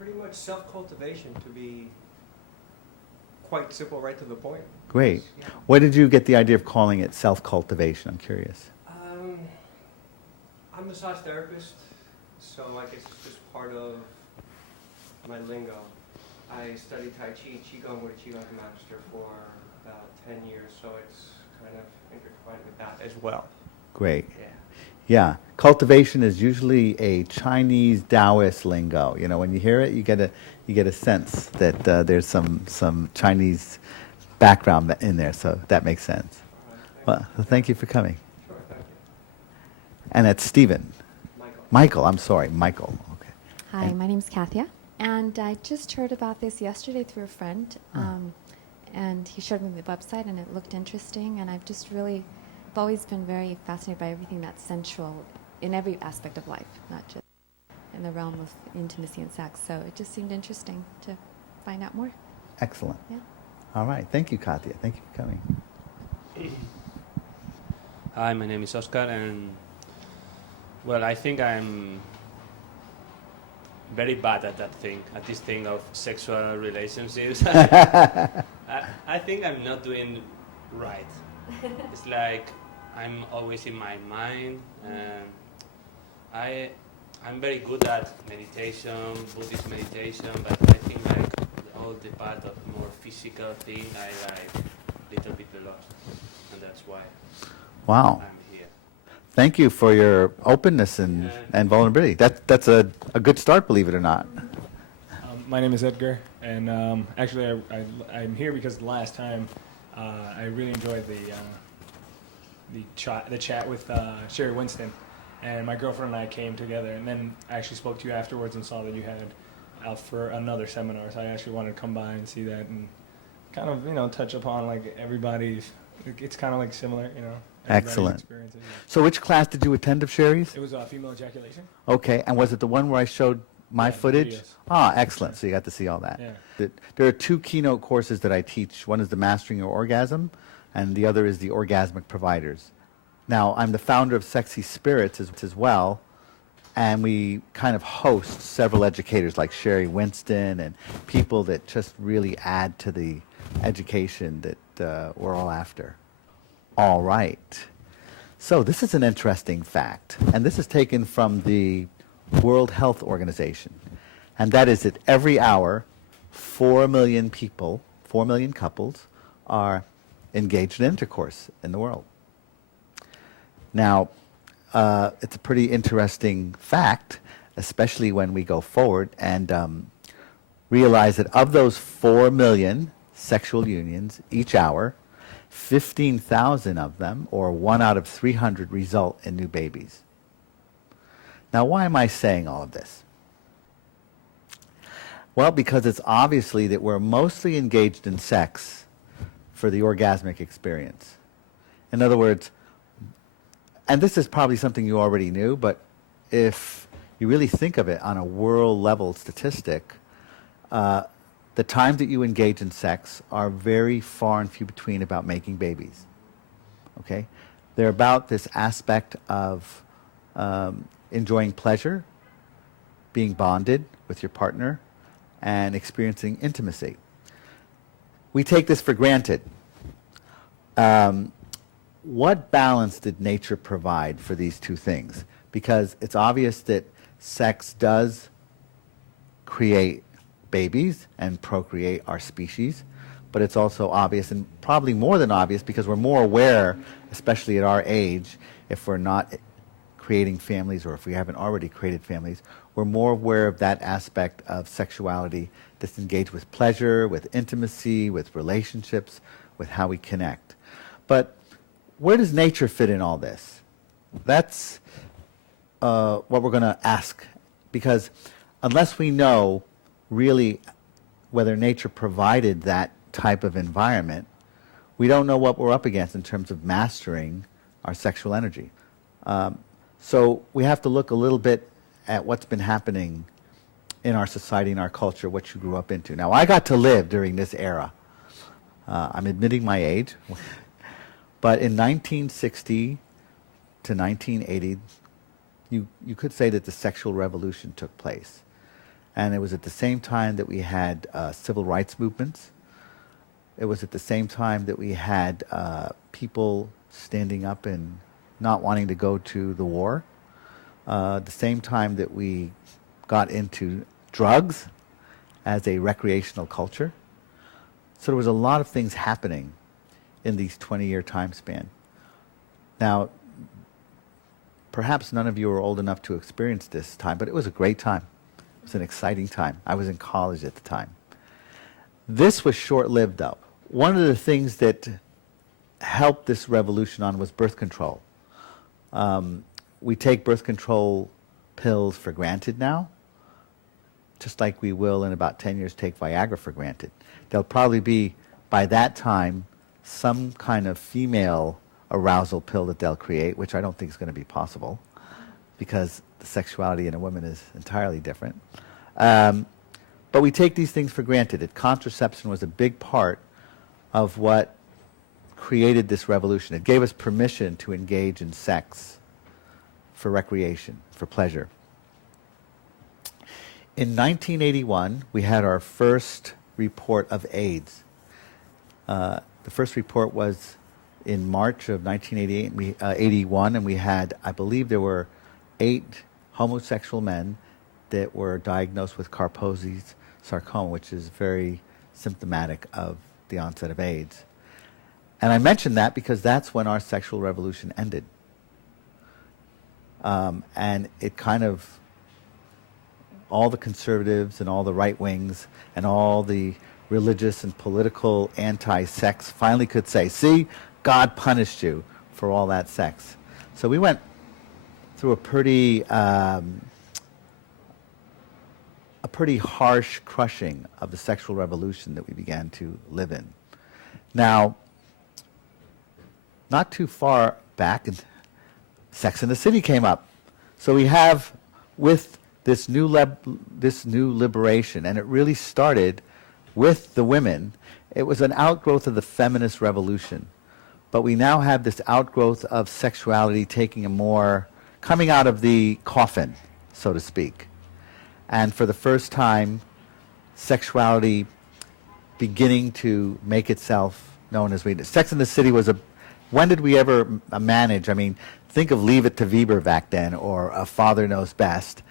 pretty much self-cultivation, to be quite simple, right to the point. Great. Yeah. Where did you get the idea of calling it self-cultivation? I'm curious. I'm a massage therapist, so I guess it's just part of my lingo. I studied Tai Chi, Qigong with a Qigong master for about 10 years, so it's kind of intertwined with that as well. Great. Yeah. Yeah. Cultivation is usually a Chinese Taoist lingo. You know, when you hear it, you get a sense that there's some Chinese background in there, so that makes sense. Well, thank you for coming. Sure, thank you. And it's Stephen. Michael. Michael, I'm sorry, Michael. Okay. Hi, my name's Kathia, and I just heard about this yesterday through a friend, and he showed me the website, and it looked interesting, and I've always been very fascinated by everything that's sensual in every aspect of life, not just in the realm of intimacy and sex. So it just seemed interesting to find out more. Excellent. Yeah. All right. Thank you, Katia. Thank you for coming. Hi, my name is Oscar, and well, I think I'm very bad at this thing of sexual relationships. I think I'm not doing right. It's like I'm always in my mind, and I'm very good at meditation, Buddhist meditation, but I think like all the part of more physical thing, I like a little bit lost, and that's why Wow. I'm here. Thank you for your openness and vulnerability. That's a good start, believe it or not. My name is Edgar, and actually I'm here because the last time I really enjoyed the chat with Sherry Winston, and my girlfriend and I came together, and then I actually spoke to you afterwards and saw that you had out for another seminar, so I actually wanted to come by and see that and kind of, touch upon like everybody's, it's kind of like similar, everybody's Excellent. experiences. So which class did you attend of Sherry's? It was female ejaculation. Okay, and was it the one where I showed my Yeah, footage? videos. Ah, excellent. So you got to see all that. Yeah. There are two keynote courses that I teach. One is the Mastering Your Orgasm, and the other is the Orgasmic Providers. Now, I'm the founder of Sexy Spirits as well, and we kind of host several educators like Sherry Winston and people that just really add to the education that we're all after. All right. So this is an interesting fact, and this is taken from the World Health Organization, and that is that every hour, 4 million people, 4 million couples are engaged in intercourse in the world. Now, it's a pretty interesting fact, especially when we go forward and realize that of those 4 million sexual unions each hour, 15,000 of them, or 1 out of 300, result in new babies. Now, why am I saying all of this? Well, because it's obviously that we're mostly engaged in sex for the orgasmic experience. In other words, and this is probably something you already knew, but if you really think of it on a world level statistic, the times that you engage in sex are very far and few between about making babies. Okay? They're about this aspect of enjoying pleasure, being bonded with your partner, and experiencing intimacy. We take this for granted. What balance did nature provide for these two things? Because it's obvious that sex does create babies and procreate our species, but it's also obvious, and probably more than obvious, because we're more aware, especially at our age, if we're not creating families or if we haven't already created families, we're more aware of that aspect of sexuality that's engaged with pleasure, with intimacy, with relationships, with how we connect. But where does nature fit in all this? That's what we're going to ask, because unless we know really whether nature provided that type of environment, we don't know what we're up against in terms of mastering our sexual energy. So we have to look a little bit at what's been happening in our society, in our culture, what you grew up into. Now, I got to live during this era. I'm admitting my age. But in 1960 to 1980, you could say that the sexual revolution took place. And it was at the same time that we had civil rights movements. It was at the same time that we had people standing up and not wanting to go to the war. The same time that we got into drugs as a recreational culture. So there was a lot of things happening in these 20-year time span. Now, perhaps none of you are old enough to experience this time, but it was a great time. It was an exciting time. I was in college at the time. This was short-lived, though. One of the things that helped this revolution on was birth control. We take birth control pills for granted now, just like we will in about 10 years take Viagra for granted. There'll probably be, by that time, some kind of female arousal pill that they'll create, which I don't think is going to be possible, because the sexuality in a woman is entirely different. But we take these things for granted. Contraception was a big part of what created this revolution. It gave us permission to engage in sex for recreation, for pleasure. In 1981, we had our first report of AIDS. The first report was in March of 1981, and we had, I believe there were 8 homosexual men that were diagnosed with Kaposi's sarcoma, which is very symptomatic of the onset of AIDS. And I mention that because that's when our sexual revolution ended. And it kind of, all the conservatives and all the right wings and all the religious and political anti-sex finally could say, see, God punished you for all that sex. So we went through a pretty harsh crushing of the sexual revolution that we began to live in. Now, not too far back, Sex and the City came up. So we have, with this new liberation, and it really started with the women. It was an outgrowth of the feminist revolution. But we now have this outgrowth of sexuality taking a more, coming out of the coffin, so to speak. And for the first time, sexuality beginning to make itself known as we do. Sex and the City was when did we ever manage? I mean, think of Leave It to Beaver back then, or A Father Knows Best.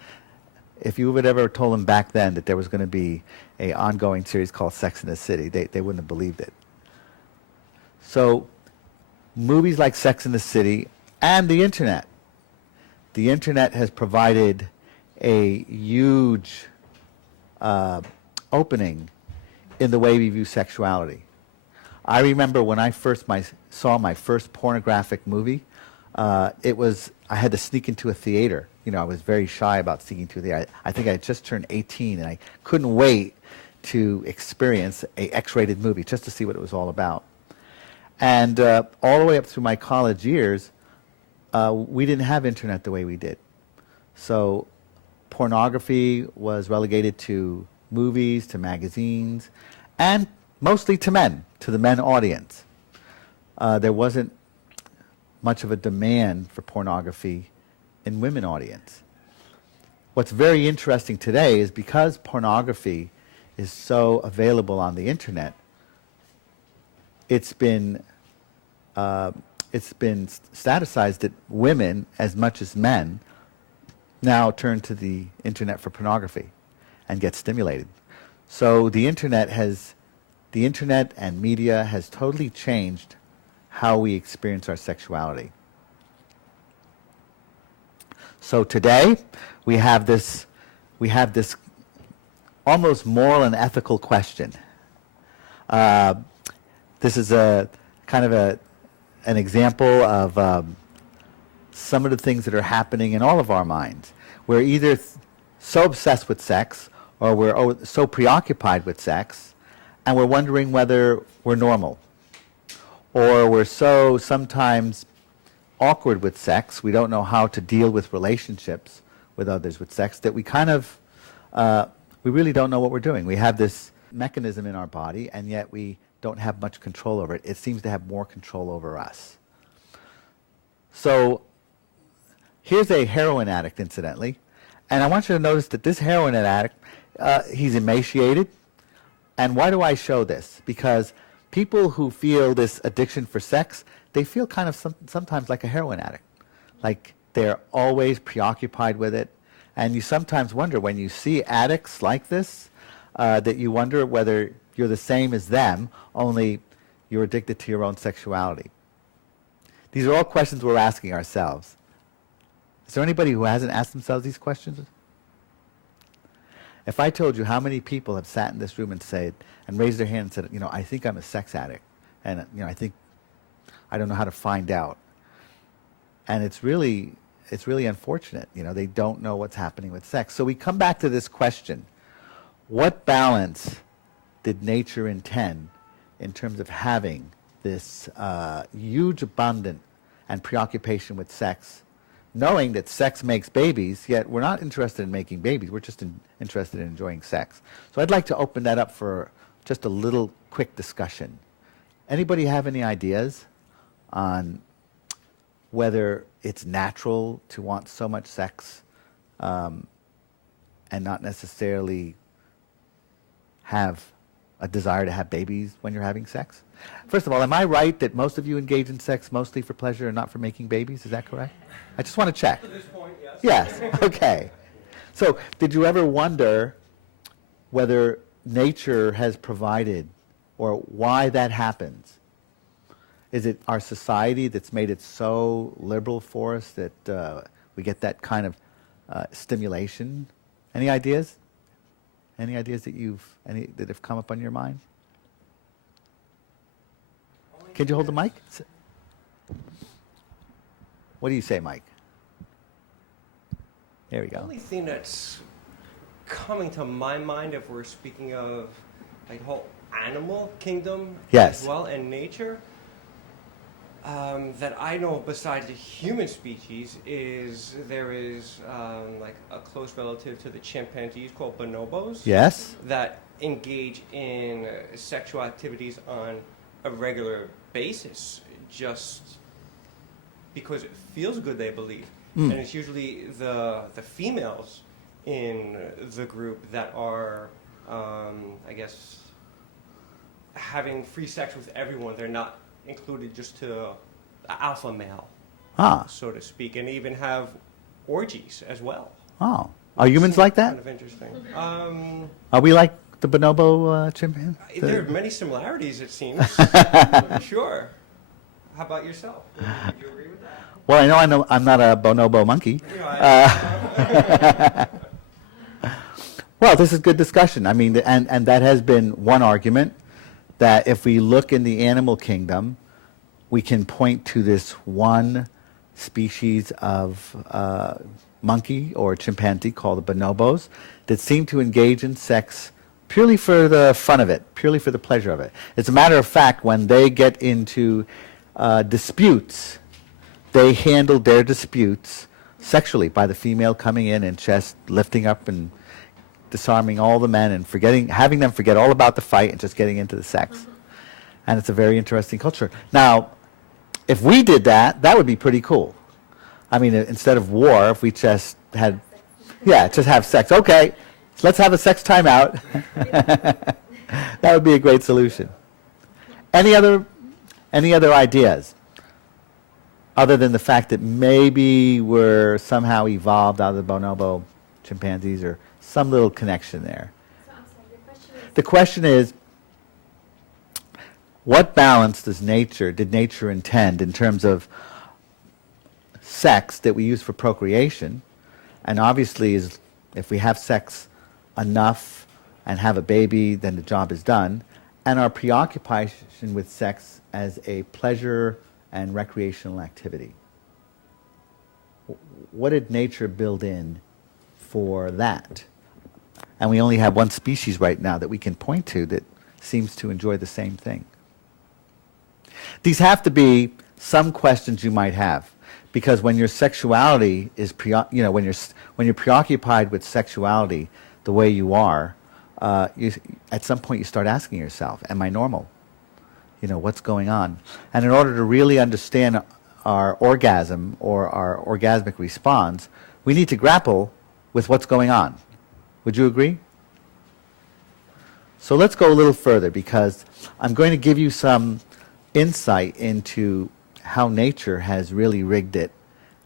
If you would ever told them back then that there was going to be an ongoing series called Sex and the City, they wouldn't have believed it. So movies like Sex and the City and the internet. The internet has provided a huge opening in the way we view sexuality. I remember when I first saw my first pornographic movie, I had to sneak into a theater. You know, I was very shy about sneaking into a theater. I think I had just turned 18, and I couldn't wait to experience a X-rated movie just to see what it was all about. And all the way up through my college years, we didn't have internet the way we did. So pornography was relegated to movies, to magazines, and mostly to men, to the men audience. There wasn't much of a demand for pornography in women audience. What's very interesting today is because pornography is so available on the internet, it's been statusized that women, as much as men, now turn to the internet for pornography and get stimulated. So the internet and media has totally changed how we experience our sexuality. So today we have this almost moral and ethical question. This is a kind of an example of some of the things that are happening in all of our minds. We're either so obsessed with sex, or we're so preoccupied with sex, and we're wondering whether we're normal. Or we're so sometimes awkward with sex, we don't know how to deal with relationships with others with sex, that we kind of, we really don't know what we're doing. We have this mechanism in our body, and yet we don't have much control over it. It seems to have more control over us. So here's a heroin addict, incidentally, and I want you to notice that this heroin addict He's emaciated. And why do I show this? Because people who feel this addiction for sex, they feel kind of sometimes like a heroin addict. Like they're always preoccupied with it. And you sometimes wonder when you see addicts like this, that you wonder whether you're the same as them, only you're addicted to your own sexuality. These are all questions we're asking ourselves. Is there anybody who hasn't asked themselves these questions? If I told you how many people have sat in this room and said, and raised their hand and said, I think I'm a sex addict, and I don't know how to find out. And it's really unfortunate. They don't know what's happening with sex. So we come back to this question: what balance did nature intend in terms of having this huge abundance and preoccupation with sex, knowing that sex makes babies, yet we're not interested in making babies, we're just interested in enjoying sex. So I'd like to open that up for just a little quick discussion. Anybody have any ideas on whether it's natural to want so much sex and not necessarily have a desire to have babies when you're having sex? First of all, am I right that most of you engage in sex mostly for pleasure and not for making babies? Is that correct? I just want to check. At this point, yes. Yes, okay. So did you ever wonder whether nature has provided or why that happens? Is it our society that's made it so liberal for us that we get that kind of stimulation? Any ideas? Any ideas that have come up on your mind? Could you hold the mic? What do you say, Mike? There we The go. only thing that's coming to my mind, if we're speaking of like whole animal kingdom Yes. as well, and nature, that I know besides the human species there is like a close relative to the chimpanzees called bonobos. Yes? That engage in sexual activities on a regular basis, just because it feels good, they believe. And it's usually the females in the group that are, I guess, having free sex with everyone. They're not included just to the alpha male, so to speak, and even have orgies as well. Oh. Are humans like that? Kind of interesting. Are we like the bonobo chimpanzee? There are many similarities, it seems. Sure. How about yourself? Do you agree with that? Well, I know I'm not a bonobo monkey. Well, this is good discussion. I mean, and that has been one argument, that if we look in the animal kingdom, we can point to this one species of monkey or chimpanzee called the bonobos that seem to engage in sex purely for the fun of it, purely for the pleasure of it. As a matter of fact, when they get into disputes, they handle their disputes sexually by the female coming in and just lifting up and disarming all the men and having them forget all about the fight and just getting into the sex. And it's a very interesting culture. Now, if we did that, that would be pretty cool. I mean, instead of war, if we just had, just have sex. Okay, so let's have a sex timeout. That would be a great solution. Any other ideas? Other than the fact that maybe we're somehow evolved out of the bonobo chimpanzees or some little connection there. So, I'm sorry, your question is? The question is, what balance did nature intend in terms of sex that we use for procreation? And obviously, if we have sex enough and have a baby, then the job is done. And our preoccupation with sex as a pleasure and recreational activity. What did nature build in for that? And we only have one species right now that we can point to that seems to enjoy the same thing. These have to be some questions you might have, because when your sexuality is when you're preoccupied with sexuality the way you are, at some point you start asking yourself, am I normal? What's going on? And in order to really understand our orgasm or our orgasmic response, we need to grapple with what's going on. Would you agree? So let's go a little further, because I'm going to give you some insight into how nature has really rigged it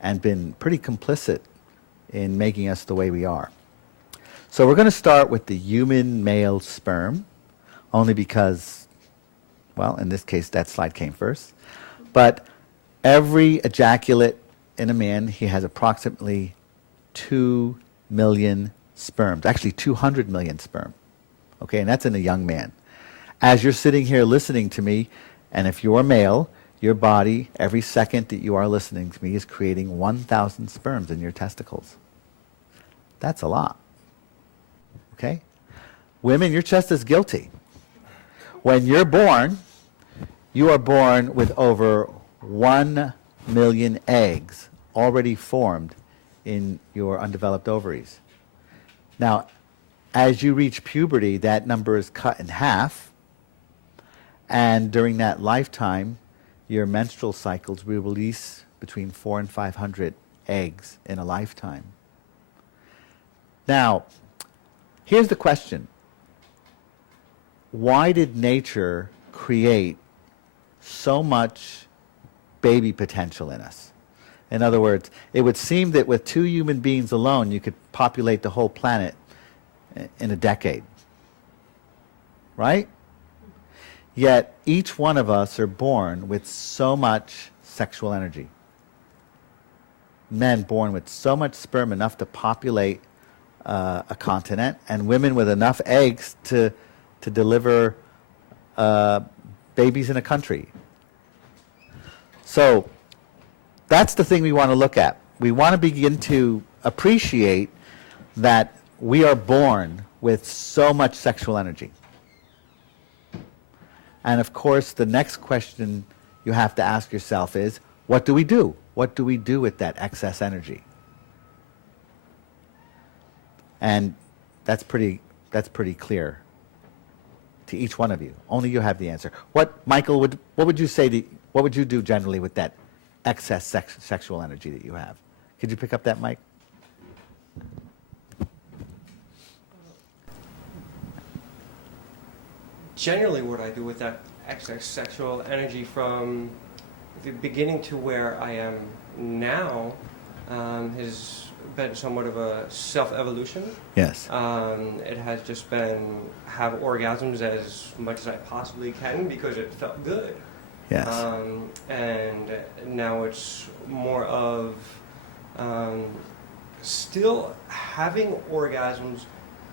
and been pretty complicit in making us the way we are. So we're going to start with the human male sperm, only because, well, in this case, that slide came first. But every ejaculate in a man, he has approximately 2 million sperms, actually 200 million sperm. Okay, and that's in a young man. As you're sitting here listening to me, and if you're male, your body, every second that you are listening to me, is creating 1,000 sperms in your testicles. That's a lot. Okay? Women, you're just as guilty. When you're born, you are born with over 1 million eggs already formed in your undeveloped ovaries. Now, as you reach puberty, that number is cut in half, and during that lifetime, your menstrual cycles will release between 400 and 500 eggs in a lifetime. Now, here's the question. Why did nature create so much baby potential in us? In other words, it would seem that with 2 human beings alone, you could populate the whole planet in a decade. Right? Yet each one of us are born with so much sexual energy. Men born with so much sperm, enough to populate a continent, and women with enough eggs to deliver babies in a country. So that's the thing we want to look at. We want to begin to appreciate that we are born with so much sexual energy. And of course, the next question you have to ask yourself is, what do we do? What do we do with that excess energy? And that's pretty clear to each one of you. Only you have the answer. Michael, what would you say what would you do generally with that excess sexual energy that you have? Could you pick up that mic? Generally, what I do with that excess sexual energy from the beginning to where I am now has been somewhat of a self-evolution. Yes. It has just been have orgasms as much as I possibly can because it felt good. Yes. And now it's more of still having orgasms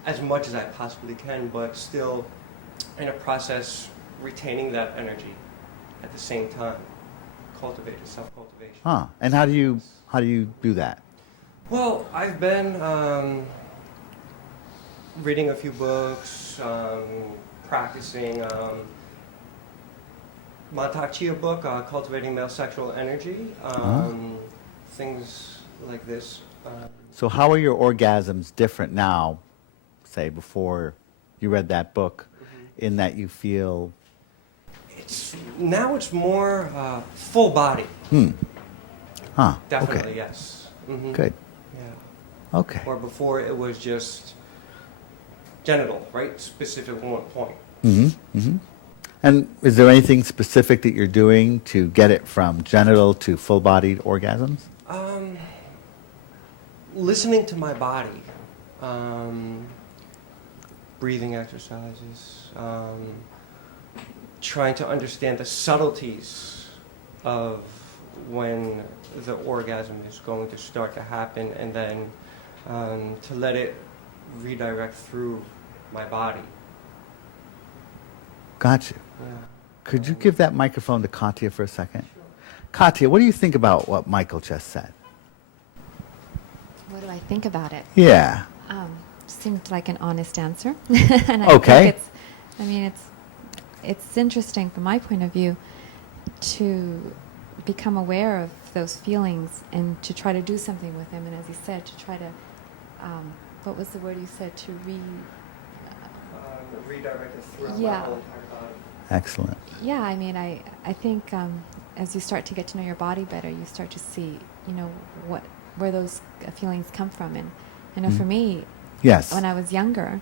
as much as I possibly can, but still in a process retaining that energy at the same time. Self-cultivation. Huh. And how do you do that? Well, I've been reading a few books, practicing Montauk Chia book, Cultivating Male Sexual Energy, things like this. So how are your orgasms different now, say, before you read that book, in that you feel... Now it's more full body. Huh. Definitely, okay. yes. Mm-hmm. Good. Yeah. Okay. Or before it was just genital, right? Specific one point. Mm-hmm. Mm-hmm. And is there anything specific that you're doing to get it from genital to full-bodied orgasms? Listening to my body. Breathing exercises. Trying to understand the subtleties of when the orgasm is going to start to happen, and then to let it redirect through my body. Gotcha. Yeah. Could you give that microphone to Katya for a second? Sure. Katya, what do you think about what Michael just said? What do I think about it? Yeah. Seemed like an honest answer. And Okay. I think it's interesting from my point of view to become aware of those feelings and to try to do something with them. And as you said, to try to, what was the word you said, to Redirect it through Yeah. my whole entire body. Excellent. Yeah, I mean, I think as you start to get to know your body better, you start to see, where those feelings come from. And, for me, Yes. when I was younger,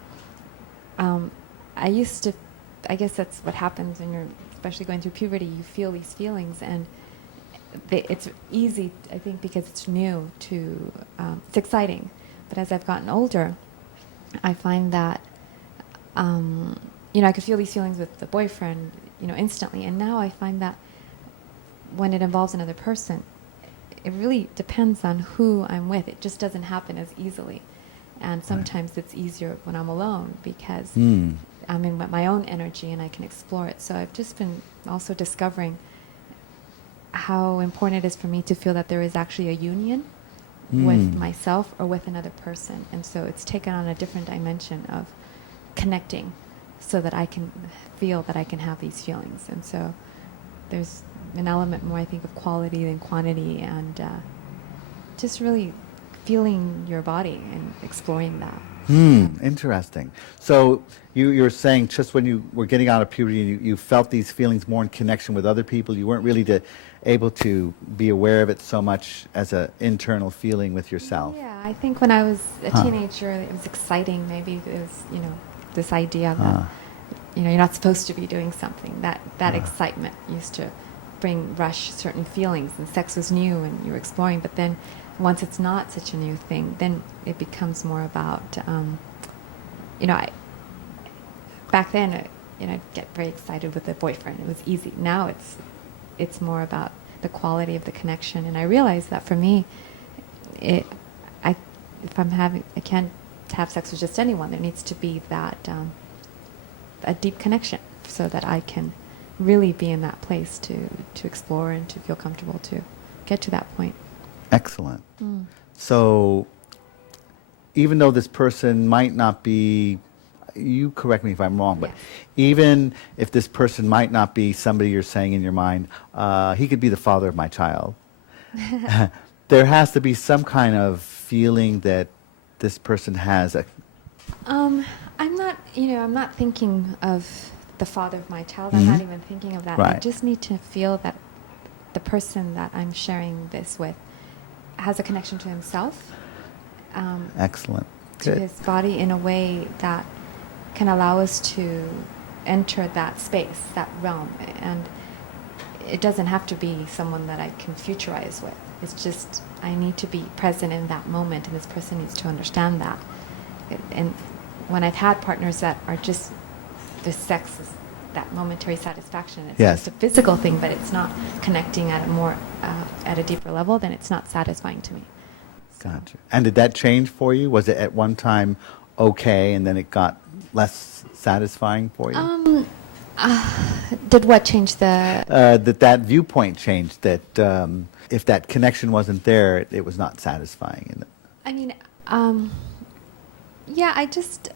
I guess that's what happens when you're, especially going through puberty, you feel these feelings, and it's easy, I think, because it's new to, it's exciting. But as I've gotten older, I find that, I could feel these feelings with the boyfriend, instantly. And now I find that when it involves another person, it really depends on who I'm with. It just doesn't happen as easily. And sometimes it's easier when I'm alone because I'm in my own energy and I can explore it. So I've just been also discovering how important it is for me to feel that there is actually a union with myself or with another person. And so it's taken on a different dimension of connecting so that I can feel that I can have these feelings. And so there's an element more, I think, of quality than quantity, and just really feeling your body and exploring that. Interesting. So you're saying just when you were getting out of puberty, you felt these feelings more in connection with other people. You weren't really able to be aware of it so much as an internal feeling with yourself. Yeah, I think when I was a teenager, it was exciting. Maybe it was, this idea that, you're not supposed to be doing something. That excitement used to rush certain feelings, and sex was new and you were exploring. But then once it's not such a new thing, then it becomes more about, back then, I'd get very excited with a boyfriend. It was easy. Now it's more about the quality of the connection. And I realized that for me, if I can't have sex with just anyone. There needs to be that a deep connection so that I can really be in that place to explore and to feel comfortable to get to that point. Excellent. So even though this person might not be, you correct me if I'm wrong, but Yes. even if this person might not be somebody you're saying in your mind, he could be the father of my child, there has to be some kind of feeling that this person has a... I'm not thinking of the father of my child. I'm not even thinking of that. Right. I just need to feel that the person that I'm sharing this with has a connection to himself, Excellent. to Good. his body in a way that can allow us to enter that space, that realm. And it doesn't have to be someone that I can futurize with. It's just I need to be present in that moment, and this person needs to understand that. And when I've had partners that are just, the sex is that momentary satisfaction. It's Yes. just a physical thing, but it's not connecting at a more, at a deeper level, then it's not satisfying to me. So- Gotcha. And did that change for you? Was it at one time okay, and then it got less satisfying for you? Did what change the... That viewpoint changed, that if that connection wasn't there, it was not satisfying. I mean, yeah, I just,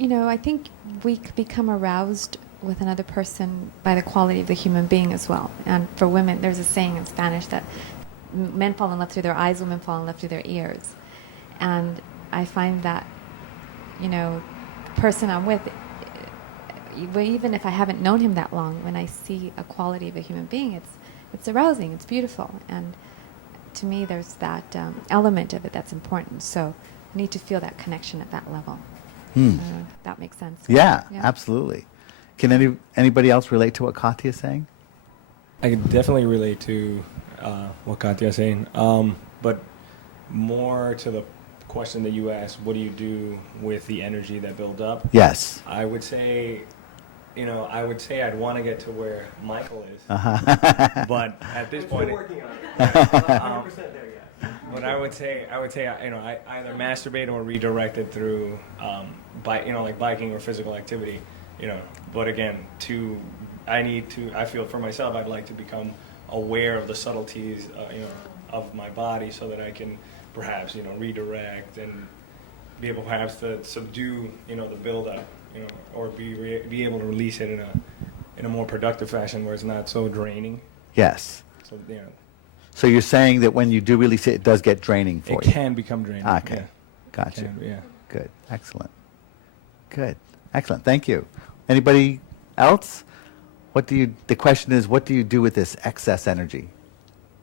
I think we become aroused with another person by the quality of the human being as well. And for women, there's a saying in Spanish that men fall in love through their eyes, women fall in love through their ears. And I find that, the person I'm with, even if I haven't known him that long, when I see a quality of a human being, it's arousing, it's beautiful. And to me, there's that element of it that's important. So I need to feel that connection at that level. That makes sense. Yeah, absolutely. Can anybody else relate to what Katya is saying? I can definitely relate to what Katya is saying, but more to the question that you asked, what do you do with the energy that builds up? Yes. I would say, I'd want to get to where Michael is, but at this point, We're working on it. Not 100% there yet. but I would say, I either masturbate or redirect it through, like biking or physical activity, But again, I feel for myself, I'd like to become aware of the subtleties, of my body, so that I can perhaps, redirect and be able perhaps to subdue, the buildup, or be able to release it in a more productive fashion where it's not so draining. Yes. So So you're saying that when you do release it, it does get draining for it you? can become draining. Okay. Yeah. Gotcha. Can, yeah. Good. Excellent. Good. Excellent. Thank you. Anybody else? The question is, what do you do with this excess energy?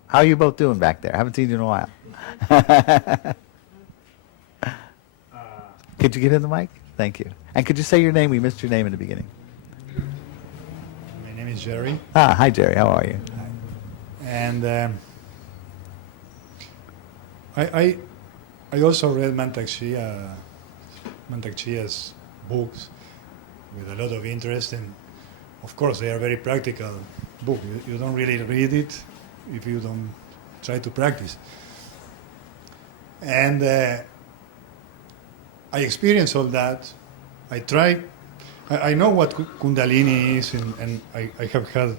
How are you both doing back there? I haven't seen you in a while. Could you give him the mic? Thank you. And could you say your name? We missed your name in the beginning. My name is Jerry, Ah, hi Jerry. How are you? and I also read Mantak Chia's books with a lot of interest, and of course they are very practical books. You don't really read it if you don't try to practice. And I experienced all that. I know what Kundalini is, and I have had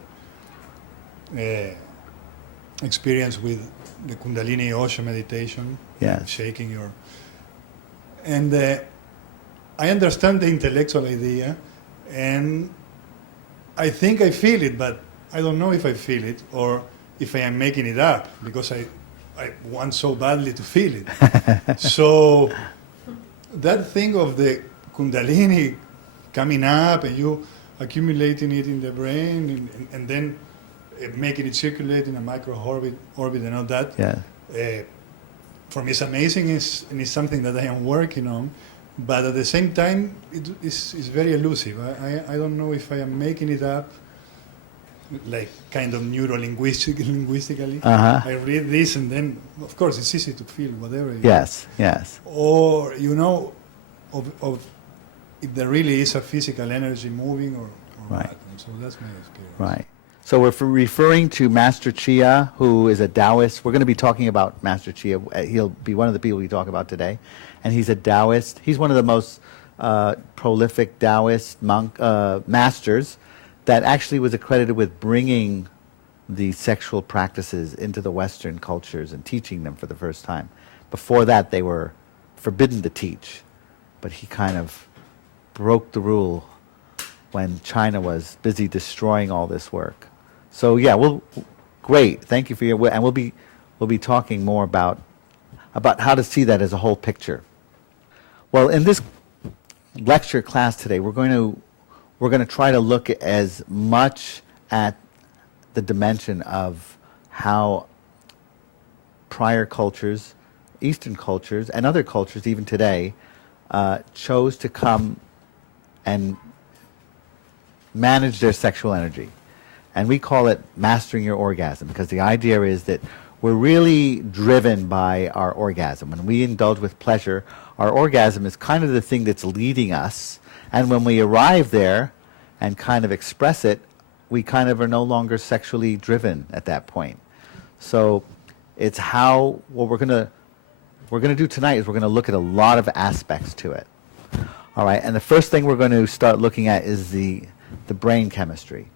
experience with the Kundalini Osho meditation, Yes. shaking your. And I understand the intellectual idea, and I think I feel it, but I don't know if I feel it or if I am making it up, because I want so badly to feel it. So that thing of the Kundalini coming up and you accumulating it in the brain and then making it circulate in a micro orbit and all that, Yeah. for me it's amazing, and it's something that I am working on, but at the same time it's very elusive. I don't know if I am making it up, like kind of linguistically. Uh-huh. I read this and then, of course, it's easy to feel whatever. Yes. Yes. Or, of if there really is a physical energy moving or Right. what. And so that's my experience. Right. So we're referring to Master Chia, who is a Taoist. We're going to be talking about Master Chia. He'll be one of the people we talk about today. And he's a Taoist. He's one of the most prolific Taoist masters that actually was accredited with bringing the sexual practices into the Western cultures and teaching them for the first time. Before that, they were forbidden to teach. But he kind of broke the rule when China was busy destroying all this work. So yeah, great. Thank you for your, and we'll be talking more about how to see that as a whole picture. Well, in this lecture class today, we're going to try to look as much at the dimension of how prior cultures, Eastern cultures, and other cultures even today, chose to come and manage their sexual energy. And we call it mastering your orgasm, because the idea is that we're really driven by our orgasm. When we indulge with pleasure, our orgasm is kind of the thing that's leading us. And when we arrive there and kind of express it, we kind of are no longer sexually driven at that point. So it's what we're going to do tonight is we're going to look at a lot of aspects to it. All right, and the first thing we're going to start looking at is the brain chemistry.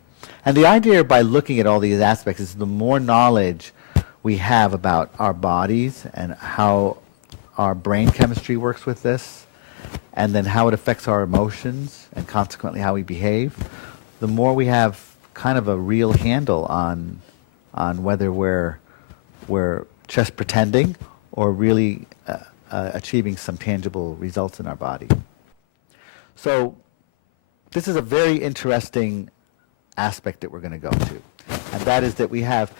And the idea by looking at all these aspects is the more knowledge we have about our bodies and how our brain chemistry works with this, and then how it affects our emotions and consequently how we behave, the more we have kind of a real handle on whether we're just pretending or really achieving some tangible results in our body. So this is a very interesting aspect that we're going to go to, and that is that we have,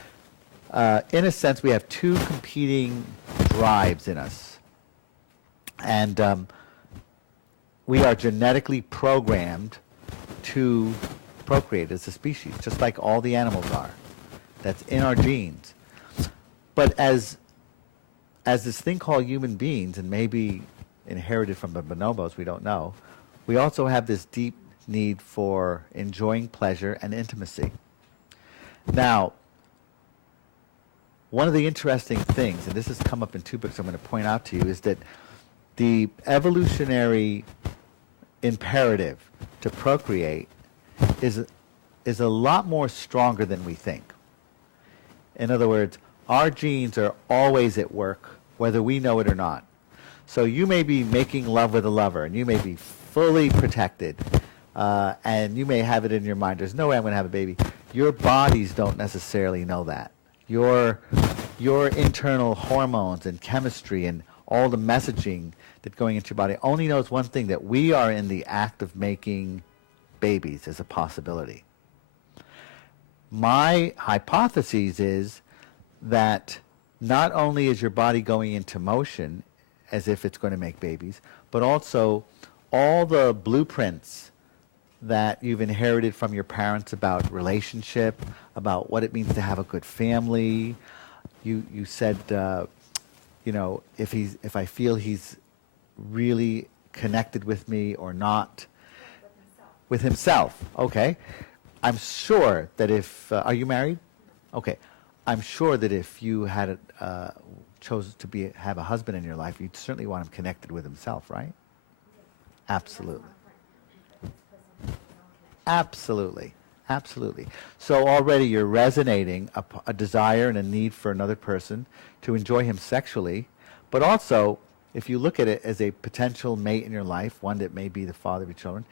in a sense, we have two competing drives in us. And we are genetically programmed to procreate as a species, just like all the animals are. That's in our genes. But as this thing called human beings, and maybe inherited from the bonobos, we don't know, we also have this deep need for enjoying pleasure and intimacy. Now, one of the interesting things, and this has come up in two books I'm going to point out to you, is that the evolutionary imperative to procreate is a lot more stronger than we think. In other words, our genes are always at work, whether we know it or not. So you may be making love with a lover, and you may be fully protected, and you may have it in your mind, there's no way I'm going to have a baby. Your bodies don't necessarily know that. Your internal hormones and chemistry and all the messaging that's going into your body only knows one thing, that we are in the act of making babies as a possibility. My hypothesis is that not only is your body going into motion as if it's going to make babies, but also all the blueprints that you've inherited from your parents about relationship, about what it means to have a good family. You said, if I feel he's really connected with me or not. With himself. Okay. I'm sure that if, are you married? Okay. I'm sure that if you had chose to have a husband in your life, you'd certainly want him connected with himself, right? Absolutely. Absolutely. Absolutely. So already you're resonating a desire and a need for another person to enjoy him sexually, but also, if you look at it as a potential mate in your life, one that may be the father of your children,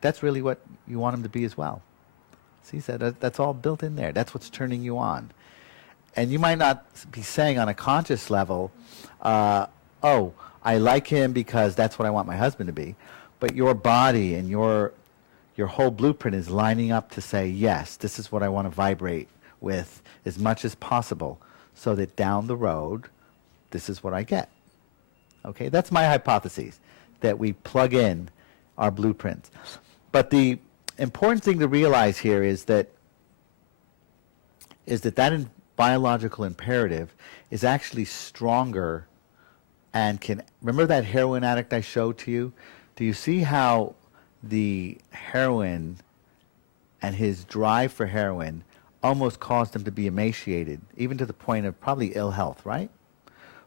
that's really what you want him to be as well. See, so that's all built in there. That's what's turning you on. And you might not be saying on a conscious level, oh, I like him because that's what I want my husband to be. But your body and your whole blueprint is lining up to say, yes, this is what I want to vibrate with as much as possible so that down the road, this is what I get. Okay, that's my hypothesis, that we plug in our blueprints. But the important thing to realize here is that biological imperative is actually stronger and can, remember that heroin addict I showed to you? Do you see how the heroin and his drive for heroin almost caused him to be emaciated, even to the point of probably ill health, right?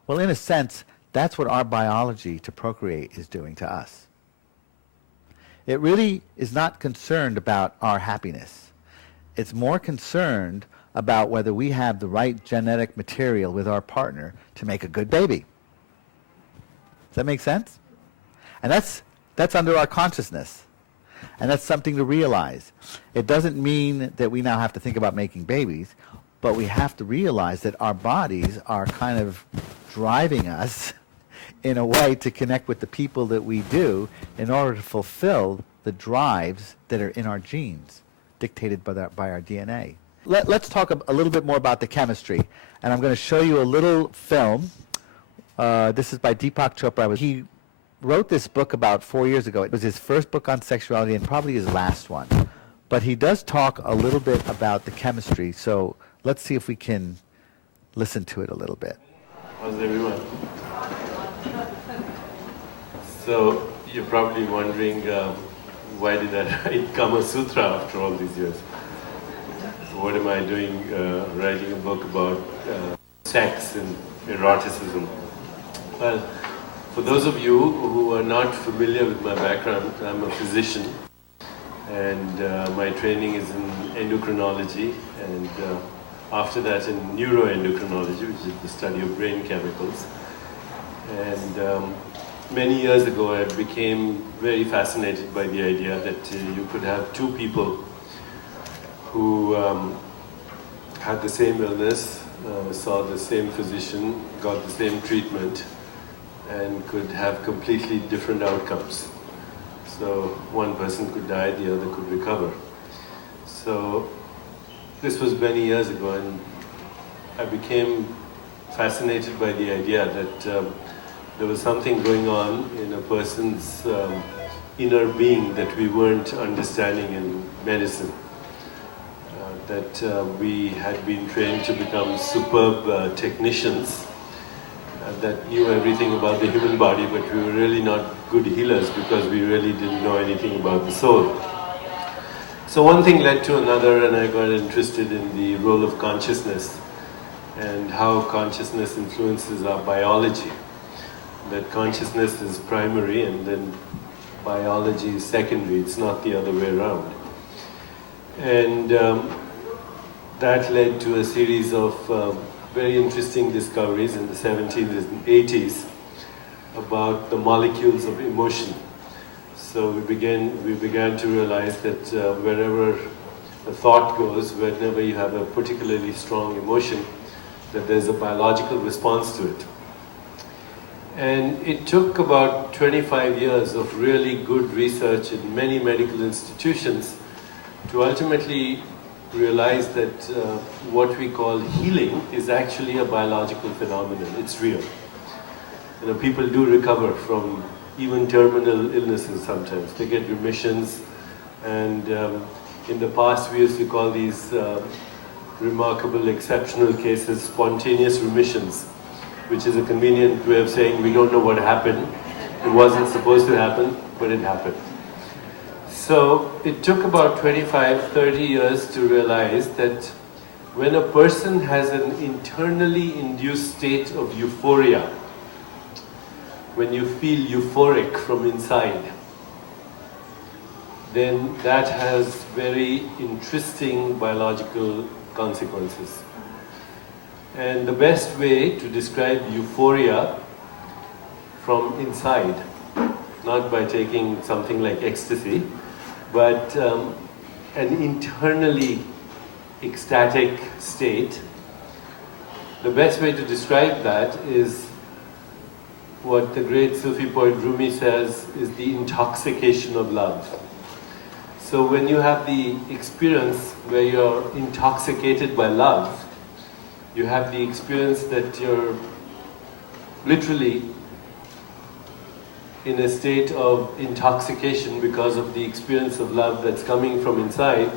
Well, in a sense, that's what our biology to procreate is doing to us. It really is not concerned about our happiness. It's more concerned about whether we have the right genetic material with our partner to make a good baby. Does that make sense? And that's under our consciousness. And that's something to realize. It doesn't mean that we now have to think about making babies, but we have to realize that our bodies are kind of driving us in a way to connect with the people that we do in order to fulfill the drives that are in our genes, dictated by our DNA. Let's talk a little bit more about the chemistry. And I'm going to show you a little film. This is by Deepak Chopra. He wrote this book about 4 years ago. It was his first book on sexuality and probably his last one. But he does talk a little bit about the chemistry. So let's see if we can listen to it a little bit. How's everyone? So you're probably wondering, why did I write Kama Sutra after all these years? So what am I doing writing a book about sex and eroticism? Well, for those of you who are not familiar with my background, I'm a physician, and my training is in endocrinology, and after that in neuroendocrinology, which is the study of brain chemicals. And many years ago I became very fascinated by the idea that you could have two people who had the same illness, saw the same physician, got the same treatment, and could have completely different outcomes. So one person could die, the other could recover. So this was many years ago, and I became fascinated by the idea that there was something going on in a person's inner being that we weren't understanding in medicine. That we had been trained to become superb technicians that knew everything about the human body, but we were really not good healers because we really didn't know anything about the soul. So one thing led to another, and I got interested in the role of consciousness and how consciousness influences our biology. That consciousness is primary and then biology is secondary, it's not the other way around. And that led to a series of very interesting discoveries in the 70s and 80s about the molecules of emotion. So we began to realize that wherever a thought goes, whenever you have a particularly strong emotion, that there's a biological response to it. And it took about 25 years of really good research in many medical institutions to ultimately realize that what we call healing is actually a biological phenomenon. It's real. You know, people do recover from even terminal illnesses sometimes. They get remissions, and in the past we used to call these remarkable, exceptional cases spontaneous remissions, which is a convenient way of saying we don't know what happened. It wasn't supposed to happen, but it happened. So it took about 25, 30 years to realize that when a person has an internally induced state of euphoria, when you feel euphoric from inside, then that has very interesting biological consequences. And the best way to describe euphoria from inside, not by taking something like ecstasy, but an internally ecstatic state, the best way to describe that is what the great Sufi poet Rumi says is the intoxication of love. So when you have the experience where you're intoxicated by love, you have the experience that you're literally in a state of intoxication because of the experience of love that's coming from inside,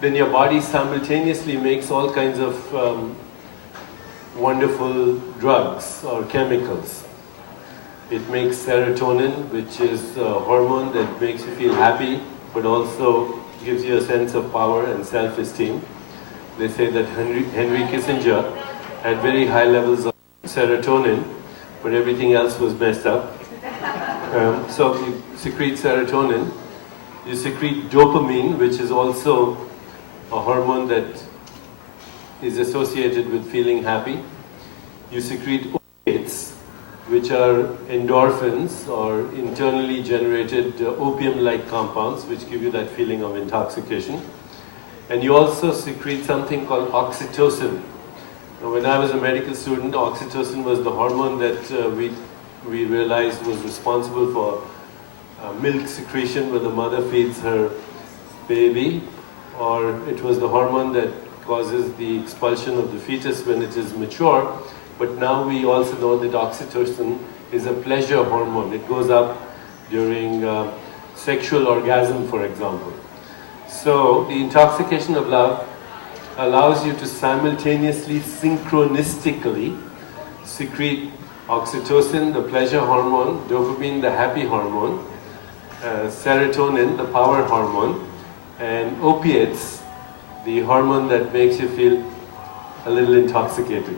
then your body simultaneously makes all kinds of wonderful drugs or chemicals. It makes serotonin, which is a hormone that makes you feel happy, but also gives you a sense of power and self-esteem. They say that Henry Kissinger had very high levels of serotonin, but everything else was messed up. So you secrete serotonin, you secrete dopamine, which is also a hormone that is associated with feeling happy. You secrete opiates, which are endorphins or internally generated opium-like compounds, which give you that feeling of intoxication. And you also secrete something called oxytocin. Now, when I was a medical student, oxytocin was the hormone that we realized was responsible for milk secretion when the mother feeds her baby, or it was the hormone that causes the expulsion of the fetus when it is mature. But now we also know that oxytocin is a pleasure hormone. It goes up during sexual orgasm, for example. So the intoxication of love allows you to simultaneously, synchronistically secrete oxytocin, the pleasure hormone, dopamine, the happy hormone, serotonin, the power hormone, and opiates, the hormone that makes you feel a little intoxicated.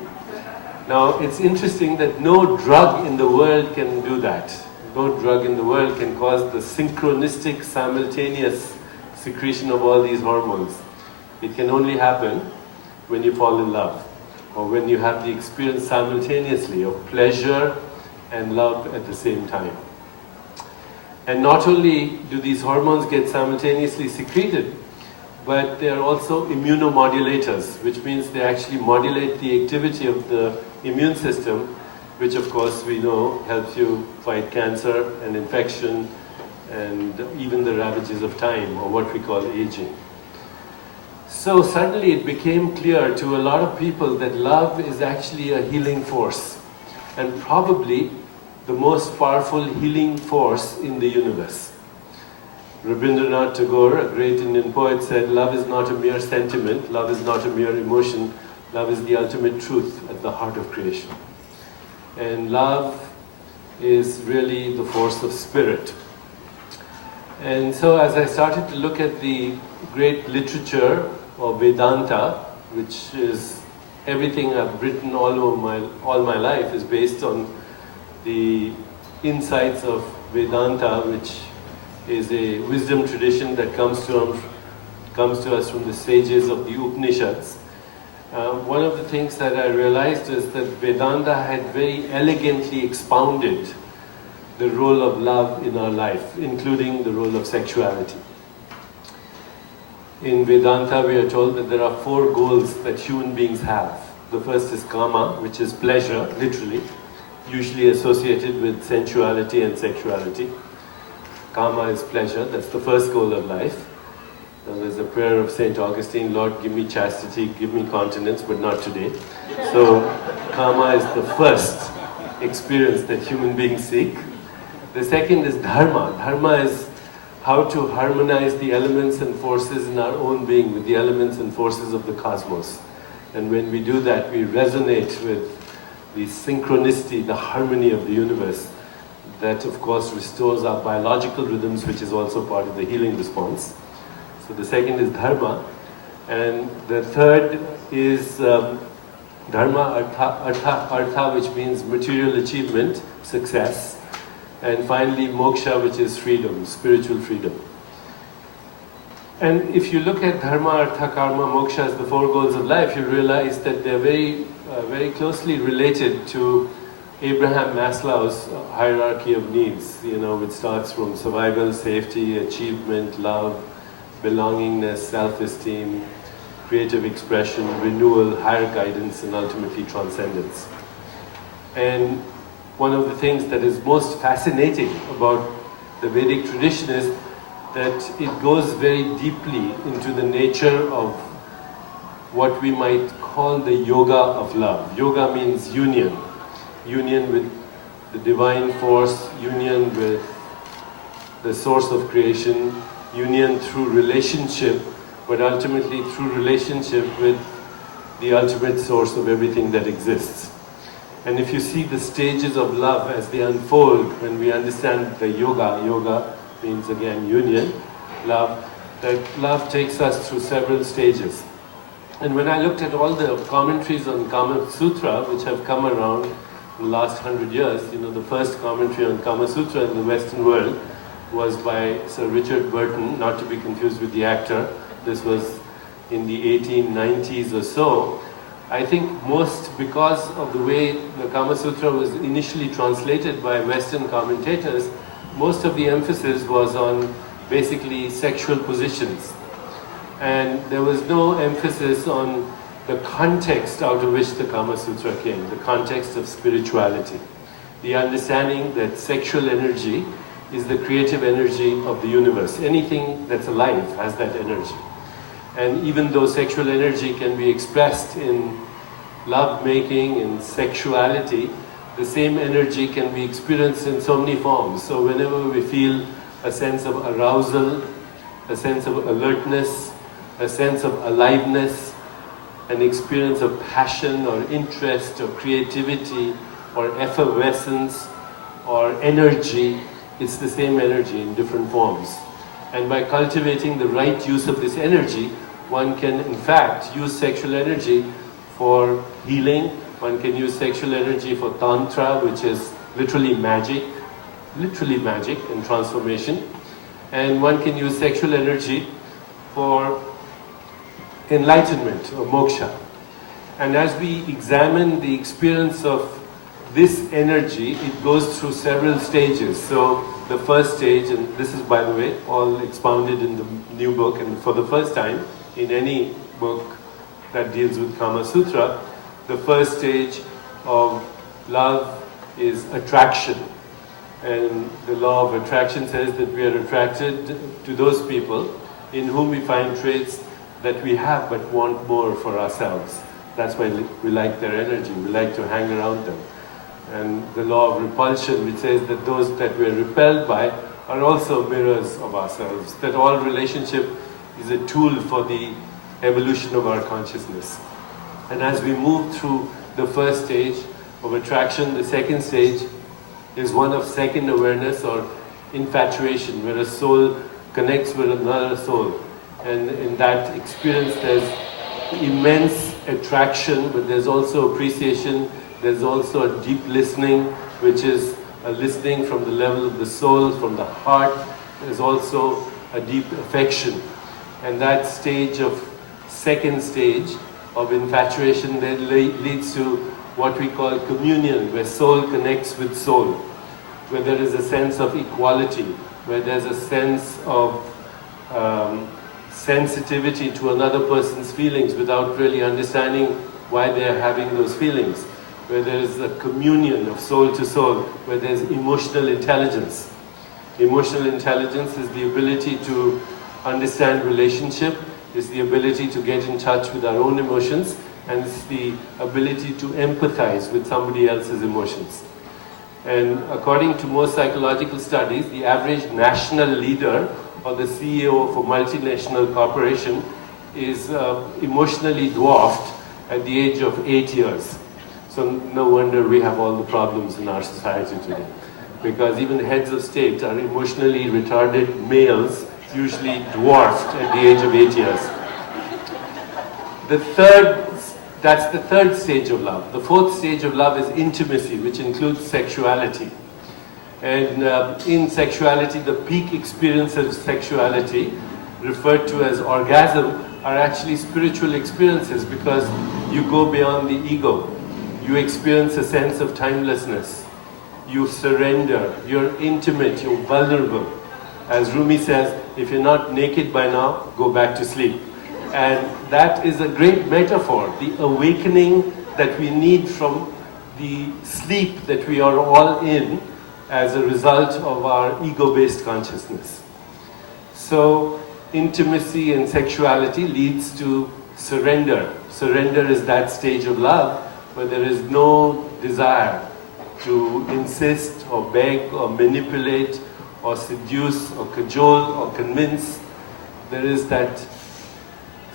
Now, it's interesting that no drug in the world can do that. No drug in the world can cause the synchronistic, simultaneous secretion of all these hormones. It can only happen when you fall in love, or when you have the experience simultaneously of pleasure and love at the same time. And not only do these hormones get simultaneously secreted, but they are also immunomodulators, which means they actually modulate the activity of the immune system, which of course we know helps you fight cancer and infection and even the ravages of time, or what we call aging. So suddenly it became clear to a lot of people that love is actually a healing force, and probably the most powerful healing force in the universe. Rabindranath Tagore, a great Indian poet, said, love is not a mere sentiment, love is not a mere emotion, love is the ultimate truth at the heart of creation. And love is really the force of spirit. And so as I started to look at the great literature of Vedanta, which is everything I've written all my life is based on the insights of Vedanta, which is a wisdom tradition that comes to us from the sages of the Upanishads. One of the things that I realized is that Vedanta had very elegantly expounded the role of love in our life, including the role of sexuality. In Vedanta, we are told that there are 4 goals that human beings have. The first is kama, which is pleasure, literally, usually associated with sensuality and sexuality. Kama is pleasure, that's the first goal of life. Now, there's a prayer of St. Augustine, Lord, give me chastity, give me continence, but not today. So, kama is the first experience that human beings seek. The second is dharma. Dharma is how to harmonize the elements and forces in our own being with the elements and forces of the cosmos. And when we do that, we resonate with the synchronicity, the harmony of the universe. That, of course, restores our biological rhythms, which is also part of the healing response. So the second is dharma. And the third is dharma, artha, which means material achievement, success. And finally, moksha, which is freedom, spiritual freedom. And if you look at dharma, artha, karma, moksha as the four goals of life, you realize that they're very closely related to Abraham Maslow's hierarchy of needs, which starts from survival, safety, achievement, love, belongingness, self-esteem, creative expression, renewal, higher guidance, and ultimately transcendence. And one of the things that is most fascinating about the Vedic tradition is that it goes very deeply into the nature of what we might call the yoga of love. Yoga means union. Union with the divine force, union with the source of creation, union through relationship, but ultimately through relationship with the ultimate source of everything that exists. And if you see the stages of love as they unfold, when we understand the yoga means again union, love, that love takes us through several stages. And when I looked at all the commentaries on Kama Sutra, which have come around in the last 100 years, the first commentary on Kama Sutra in the Western world was by Sir Richard Burton, not to be confused with the actor. This was in the 1890s or so. I think most because of the way the Kama Sutra was initially translated by Western commentators, most of the emphasis was on basically sexual positions. And there was no emphasis on the context out of which the Kama Sutra came, the context of spirituality. The understanding that sexual energy is the creative energy of the universe. Anything that's alive has that energy. And even though sexual energy can be expressed in love-making, in sexuality, the same energy can be experienced in so many forms. So whenever we feel a sense of arousal, a sense of alertness, a sense of aliveness, an experience of passion or interest or creativity or effervescence or energy, it's the same energy in different forms. And by cultivating the right use of this energy, one can in fact use sexual energy for healing, one can use sexual energy for tantra, which is literally magic and transformation, and one can use sexual energy for enlightenment or moksha. And as we examine the experience of this energy, it goes through several stages. So the first stage, and this is, by the way, all expounded in the new book, and for the first time in any book that deals with Kama Sutra, the first stage of love is attraction. And the law of attraction says that we are attracted to those people in whom we find traits that we have but want more for ourselves. That's why we like their energy, we like to hang around them. And the law of repulsion, which says that those that we are repelled by are also mirrors of ourselves, that all relationship is a tool for the evolution of our consciousness. And as we move through the first stage of attraction, the second stage is one of second awareness or infatuation, where a soul connects with another soul. And in that experience there's immense attraction, but there's also appreciation, there's also a deep listening, which is a listening from the level of the soul, from the heart. There's also a deep affection. And that stage of second stage of infatuation then leads to what we call communion, where soul connects with soul, where there is a sense of equality, where there's a sense of sensitivity to another person's feelings without really understanding why they're having those feelings, where there is a communion of soul to soul, where there's emotional intelligence. Emotional intelligence is the ability to understand relationship, is the ability to get in touch with our own emotions, and it's the ability to empathize with somebody else's emotions. And according to most psychological studies, the average national leader or the CEO of a multinational corporation is emotionally dwarfed at the age of 8 years. So no wonder we have all the problems in our society today. Because even heads of state are emotionally retarded males, usually dwarfed at the age of 8 years. That's the third stage of love. The fourth stage of love is intimacy, which includes sexuality. And in sexuality, the peak experiences of sexuality, referred to as orgasm, are actually spiritual experiences because you go beyond the ego. You experience a sense of timelessness. You surrender. You're intimate. You're vulnerable. As Rumi says, if you're not naked by now, go back to sleep. And that is a great metaphor, the awakening that we need from the sleep that we are all in as a result of our ego-based consciousness. So intimacy and sexuality leads to surrender. Surrender is that stage of love where there is no desire to insist or beg or manipulate or seduce or cajole or convince. There is that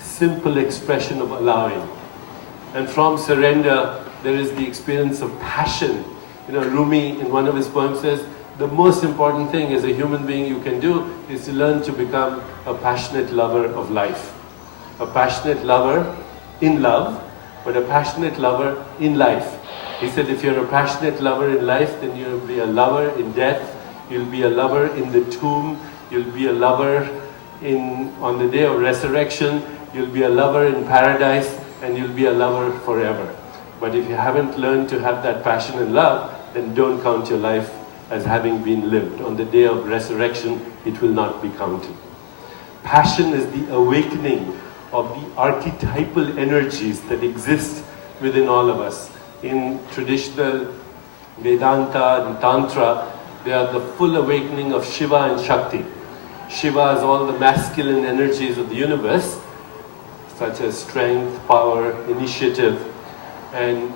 simple expression of allowing. And from surrender, there is the experience of passion. You know, Rumi in one of his poems says, the most important thing as a human being you can do is to learn to become a passionate lover of life. A passionate lover in love, but a passionate lover in life. He said if you're a passionate lover in life, then you'll be a lover in death, you'll be a lover in the tomb, you'll be a lover on the day of resurrection, you'll be a lover in paradise, and you'll be a lover forever. But if you haven't learned to have that passion and love, then don't count your life as having been lived. On the day of resurrection, it will not be counted. Passion is the awakening of the archetypal energies that exist within all of us. In traditional Vedanta and Tantra, they are the full awakening of Shiva and Shakti. Shiva is all the masculine energies of the universe, such as strength, power, initiative, and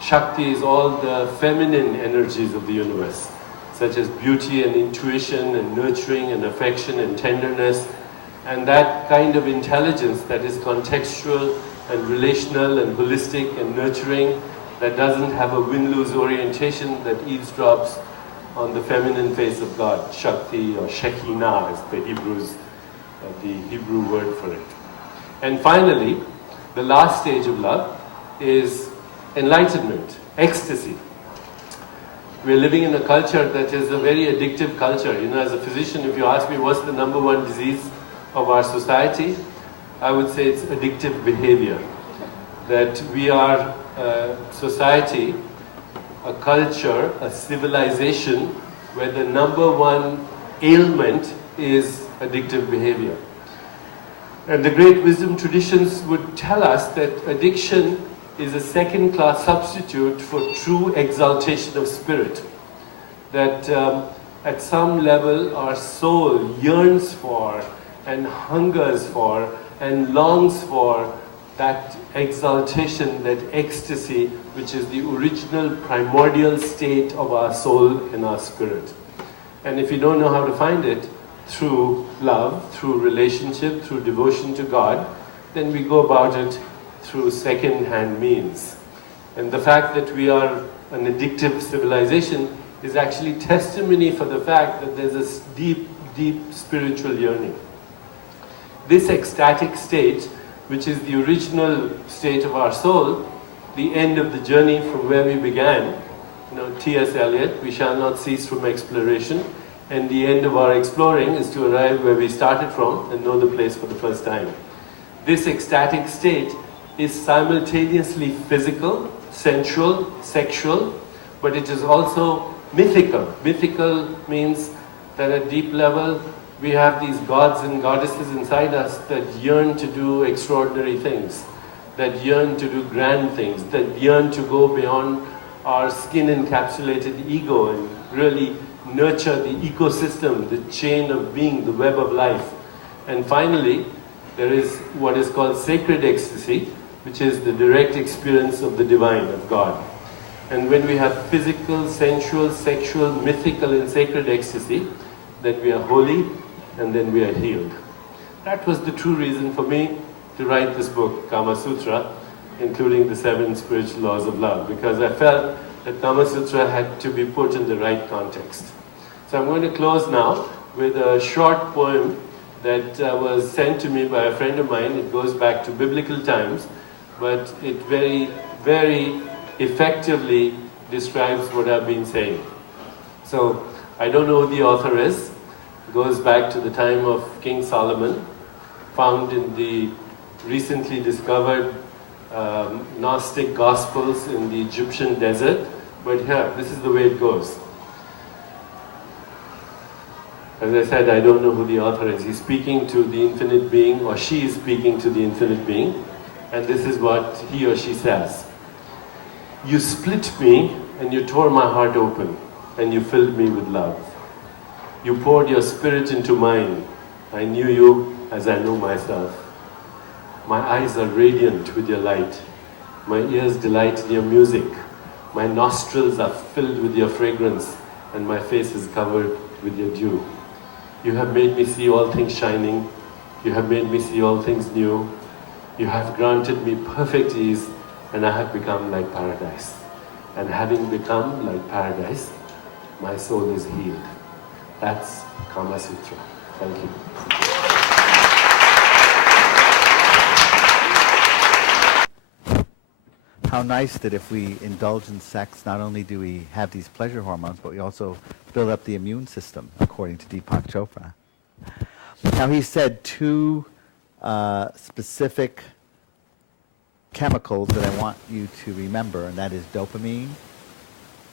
Shakti is all the feminine energies of the universe, such as beauty and intuition and nurturing and affection and tenderness, and that kind of intelligence that is contextual and relational and holistic and nurturing, that doesn't have a win-lose orientation, that eavesdrops on the feminine face of God. Shakti or Shekinah is the Hebrew word for it. And finally, the last stage of love is enlightenment, ecstasy. We're living in a culture that is a very addictive culture. You know, as a physician, if you ask me what's the number one disease of our society, I would say it's addictive behavior. That we are a society, a culture, a civilization where the number one ailment is addictive behavior. And the great wisdom traditions would tell us that addiction is a second-class substitute for true exaltation of spirit. That at some level our soul yearns for and hungers for and longs for that exaltation, that ecstasy, which is the original primordial state of our soul and our spirit. And if you don't know how to find it, through love, through relationship, through devotion to God, then we go about it through second-hand means. And the fact that we are an addictive civilization is actually testimony for the fact that there's this deep, deep spiritual yearning. This ecstatic state, which is the original state of our soul, the end of the journey from where we began, you know, T.S. Eliot, we shall not cease from exploration, and the end of our exploring is to arrive where we started from and know the place for the first time. This ecstatic state is simultaneously physical, sensual, sexual, but it is also mythical. Mythical means that at deep level we have these gods and goddesses inside us that yearn to do extraordinary things, that yearn to do grand things, that yearn to go beyond our skin-encapsulated ego and really nurture the ecosystem, the chain of being, the web of life. And finally, there is what is called sacred ecstasy, which is the direct experience of the divine, of God. And when we have physical, sensual, sexual, mythical, and sacred ecstasy, then we are holy, and then we are healed. That was the true reason for me to write this book, Kama Sutra, including the 7 spiritual laws of love, because I felt that Kama Sutra had to be put in the right context. So I'm going to close now with a short poem that was sent to me by a friend of mine. It goes back to biblical times, but it very, very effectively describes what I've been saying. So I don't know who the author is. It goes back to the time of King Solomon, found in the recently discovered Gnostic Gospels in the Egyptian desert. But here, this is the way it goes. As I said, I don't know who the author is. He's speaking to the infinite being, or she is speaking to the infinite being, and this is what he or she says. You split me, and you tore my heart open, and you filled me with love. You poured your spirit into mine. I knew you as I know myself. My eyes are radiant with your light. My ears delight in your music. My nostrils are filled with your fragrance, and my face is covered with your dew. You have made me see all things shining. You have made me see all things new. You have granted me perfect ease, and I have become like paradise. And having become like paradise, my soul is healed. That's Kama Sutra. Thank you. How nice that if we indulge in sex, not only do we have these pleasure hormones, but we also build up the immune system, according to Deepak Chopra. Now, he said 2 specific chemicals that I want you to remember, and that is dopamine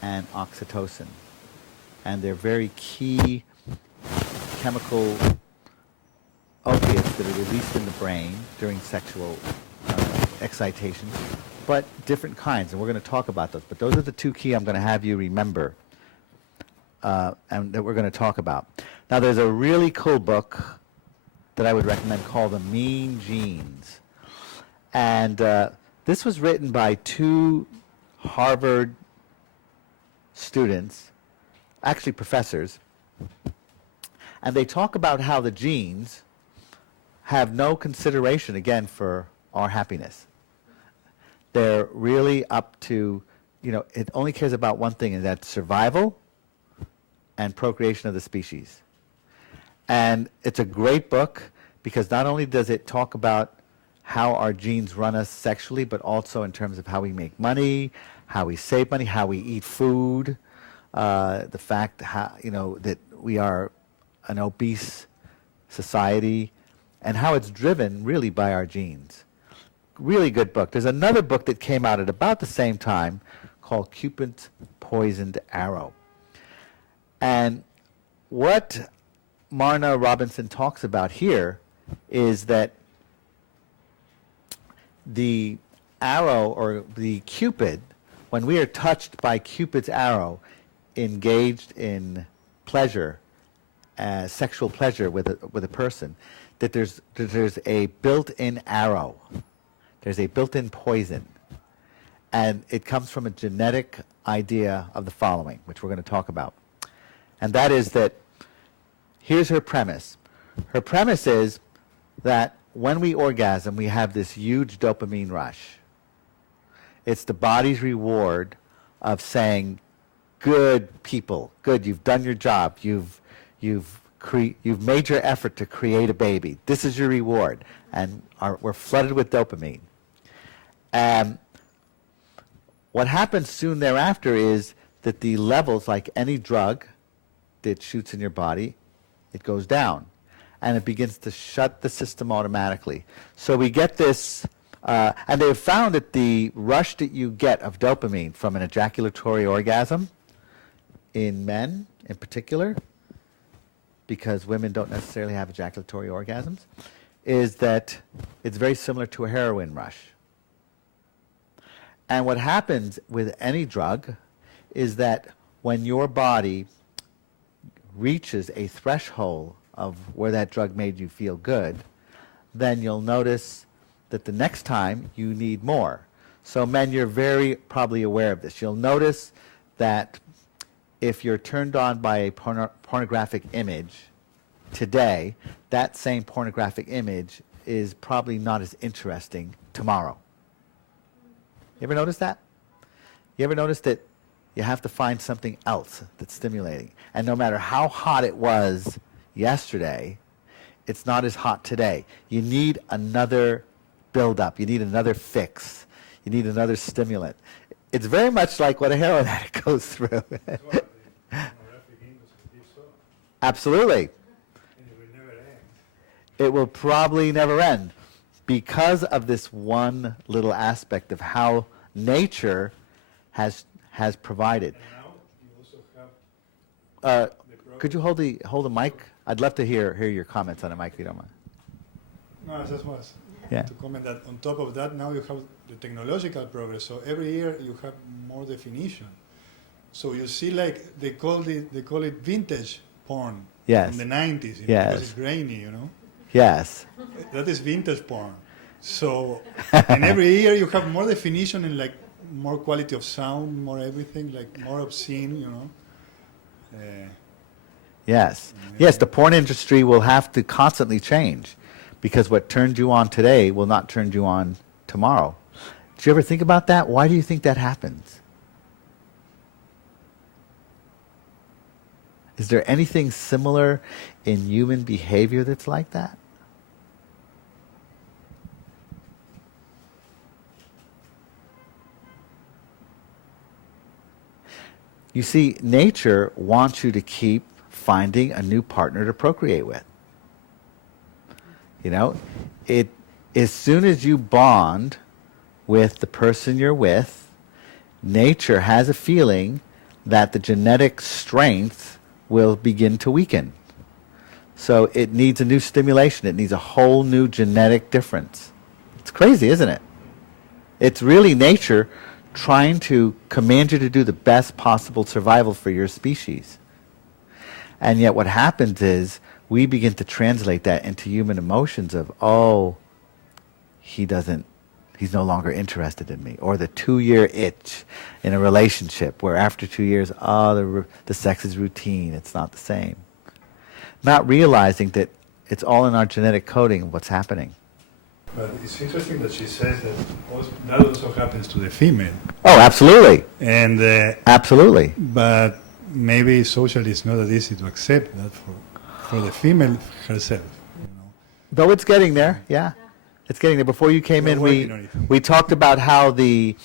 and oxytocin. And they're very key chemical opiates that are released in the brain during sexual excitation, but different kinds, and we're going to talk about those. But those are the 2 key I'm going to have you remember, and that we're going to talk about. Now, there's a really cool book that I would recommend called The Mean Genes. And this was written by 2 Harvard students, actually professors, and they talk about how the genes have no consideration, again, for our happiness. They're really up to, it only cares about one thing, and that's survival and procreation of the species. And it's a great book because not only does it talk about how our genes run us sexually, but also in terms of how we make money, how we save money, how we eat food, the fact how, that we are an obese society, and how it's driven really by our genes. Really good book. There's another book that came out at about the same time called Cupid's Poisoned Arrow. And what Marna Robinson talks about here is that the arrow, or the Cupid, when we are touched by Cupid's arrow, engaged in pleasure, sexual pleasure with a person, that there's a built-in arrow. There's a built-in poison. And it comes from a genetic idea of the following, which we're going to talk about. And that is that, here's her premise. Her premise is that when we orgasm, we have this huge dopamine rush. It's the body's reward of saying, good people, good, you've done your job, you've made your effort to create a baby. This is your reward. And we're flooded with dopamine. And what happens soon thereafter is that the levels, like any drug that shoots in your body, it goes down. And it begins to shut the system automatically. So we get this, and they've found that the rush that you get of dopamine from an ejaculatory orgasm, in men in particular, because women don't necessarily have ejaculatory orgasms, is that it's very similar to a heroin rush. And what happens with any drug is that when your body reaches a threshold of where that drug made you feel good, then you'll notice that the next time you need more. So men, you're very probably aware of this. You'll notice that if you're turned on by a pornographic image today, that same pornographic image is probably not as interesting tomorrow. You ever notice that? You ever notice that you have to find something else that's stimulating? And no matter how hot it was yesterday, it's not as hot today. You need another build-up. You need another fix. You need another stimulant. It's very much like what a heroin addict goes through. Absolutely. It will probably never end because of this one little aspect of how nature has provided. And now you also have Could you hold the mic? I'd love to hear your comments on the mic if you don't mind. No, that was Yeah. to comment that on top of that, now you have the technological progress. So every year you have more definition. So you see, like they call it vintage porn Yes. from the 90s, Yes. because it's grainy, you know. Yes. That is vintage porn. So, and every year you have more definition and like more quality of sound, more everything, like more obscene, you know. Yes. Yes, the porn industry will have to constantly change because what turned you on today will not turn you on tomorrow. Did you ever think about that? Why do you think that happens? Is there anything similar in human behavior that's like that? You see, nature wants you to keep finding a new partner to procreate with. You know, as soon as you bond with the person you're with, nature has a feeling that the genetic strength will begin to weaken. So it needs a new stimulation. It needs a whole new genetic difference. It's crazy, isn't it? It's really nature trying to command you to do the best possible survival for your species. And yet what happens is we begin to translate that into human emotions of, oh, he's no longer interested in me. Or the 2-year itch in a relationship where after 2 years, oh, the sex is routine. It's not the same. Not realizing that it's all in our genetic coding of what's happening. But it's interesting that she says that also happens to the female. Oh, absolutely. And Absolutely. but maybe socially it's not that easy to accept that for the female herself. You know. Though it's getting there, yeah. It's getting there. Before you came We're in, working on it. we talked about how the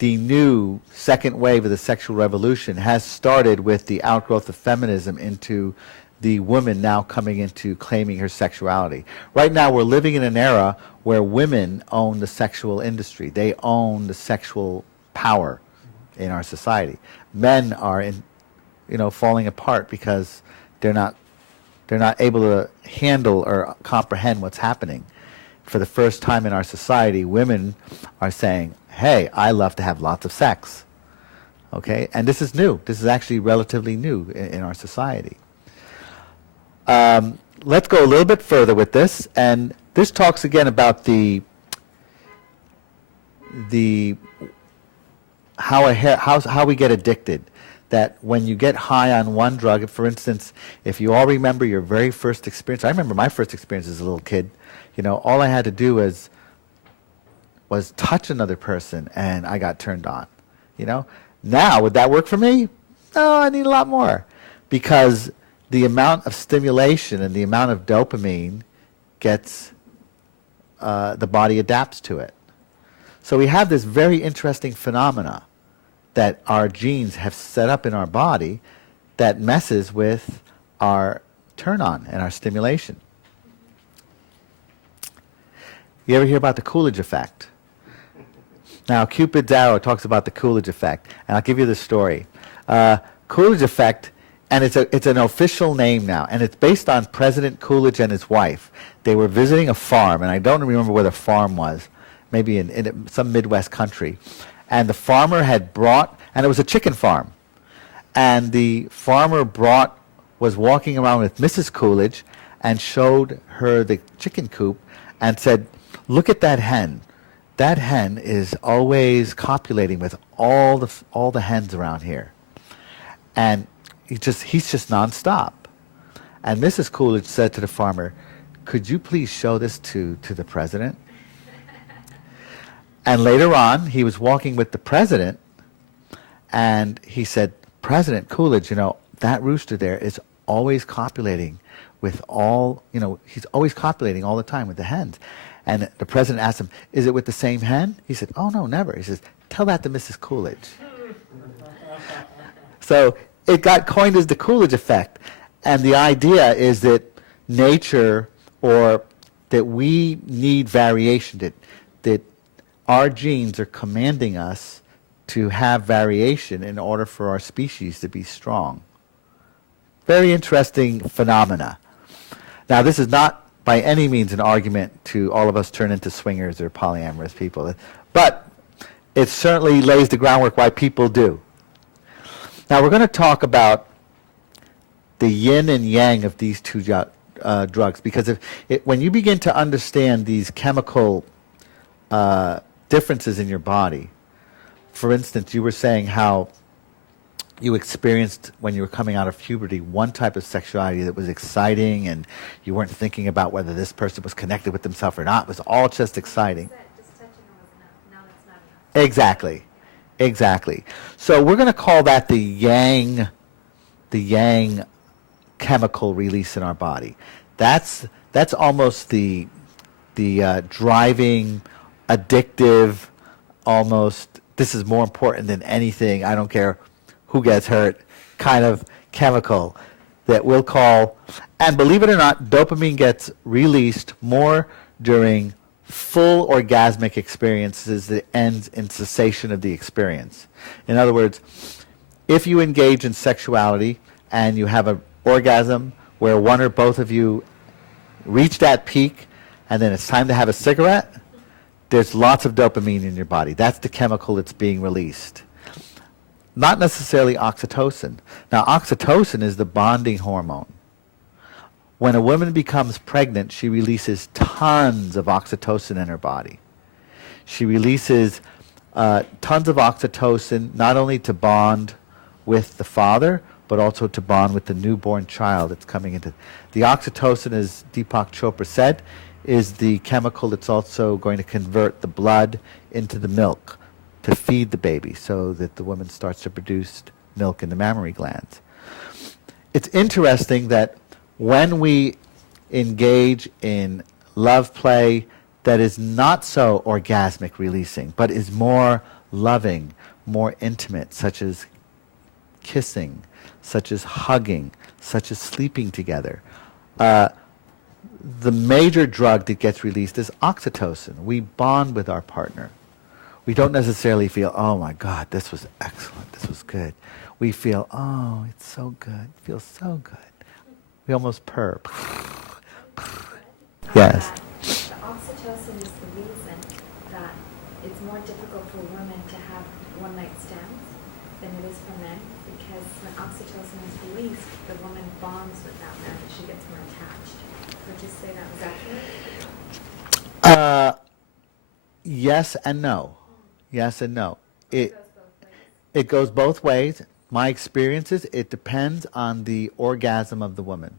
new second wave of the sexual revolution has started with the outgrowth of feminism into the woman now coming into claiming her sexuality. Right now we're living in an era where women own the sexual industry. They own the sexual power in our society. Men are falling apart because they're not able to handle or comprehend what's happening. For the first time in our society, women are saying, hey, I love to have lots of sex. Okay? And this is new. This is actually relatively new in our society. Let's go a little bit further with this, and this talks again about how we get addicted. That when you get high on one drug, for instance, if you all remember your very first experience, I remember my first experience as a little kid. You know, all I had to do was touch another person, and I got turned on. You know, now would that work for me? No, I need a lot more, because the amount of stimulation and the amount of dopamine gets, the body adapts to it. So we have this very interesting phenomena that our genes have set up in our body that messes with our turn-on and our stimulation. You ever hear about the Coolidge effect? Now, Cupid's arrow talks about the Coolidge effect, and I'll give you the story. Coolidge effect, and it's an official name now, and it's based on President Coolidge and his wife. They were visiting a farm, and I don't remember where the farm was, maybe in some Midwest country. And the farmer had brought, and it was a chicken farm, and the farmer was walking around with Mrs. Coolidge and showed her the chicken coop and said, look at that hen. that hen is always copulating with all the hens around here, and he's just nonstop. And Mrs. Coolidge said to the farmer, "Could you please show this to the president?" And later on, he was walking with the president, and he said, "President Coolidge, that rooster there is always copulating with he's always copulating all the time with the hens." And the president asked him, "Is it with the same hen?" He said, "Oh, no, never." He says, "Tell that to Mrs. Coolidge." So it got coined as the Coolidge effect. And the idea is that nature, or that we need variation, that our genes are commanding us to have variation in order for our species to be strong. Very interesting phenomena. Now, this is not by any means an argument to all of us turn into swingers or polyamorous people, but it certainly lays the groundwork why people do. Now, we're going to talk about the yin and yang of these two drugs, because when you begin to understand these chemical differences in your body, for instance, you were saying how you experienced when you were coming out of puberty one type of sexuality that was exciting, and you weren't thinking about whether this person was connected with themselves or not. It was all just exciting. Just touching them was enough. Now that's not enough. Exactly. So we're going to call that the yang chemical release in our body. That's almost the driving, addictive, almost, this is more important than anything, I don't care who gets hurt, kind of chemical that we'll call, and believe it or not, dopamine gets released more during full orgasmic experiences that ends in cessation of the experience. In other words, if you engage in sexuality and you have an orgasm where one or both of you reach that peak and then it's time to have a cigarette, there's lots of dopamine in your body. That's the chemical that's being released. Not necessarily oxytocin. Now, oxytocin is the bonding hormone. When a woman becomes pregnant, she releases tons of oxytocin in her body. She releases tons of oxytocin, not only to bond with the father, but also to bond with the newborn child that's coming into. The oxytocin, as Deepak Chopra said, is the chemical that's also going to convert the blood into the milk to feed the baby so that the woman starts to produce milk in the mammary glands. It's interesting that when we engage in love play that is not so orgasmic releasing, but is more loving, more intimate, such as kissing, such as hugging, such as sleeping together, the major drug that gets released is oxytocin. We bond with our partner. We don't necessarily feel, "Oh my God, this was excellent, this was good." We feel, "Oh, it's so good, it feels so good." We almost purr. Yes. The oxytocin is the reason that it's more difficult for women to have one-night stands than it is for men, because when oxytocin is released, the woman bonds with that man and she gets more attached. Would you say that was accurate? Yes and no. Yes and no. It goes both ways. It goes both ways. My experience is it depends on the orgasm of the woman.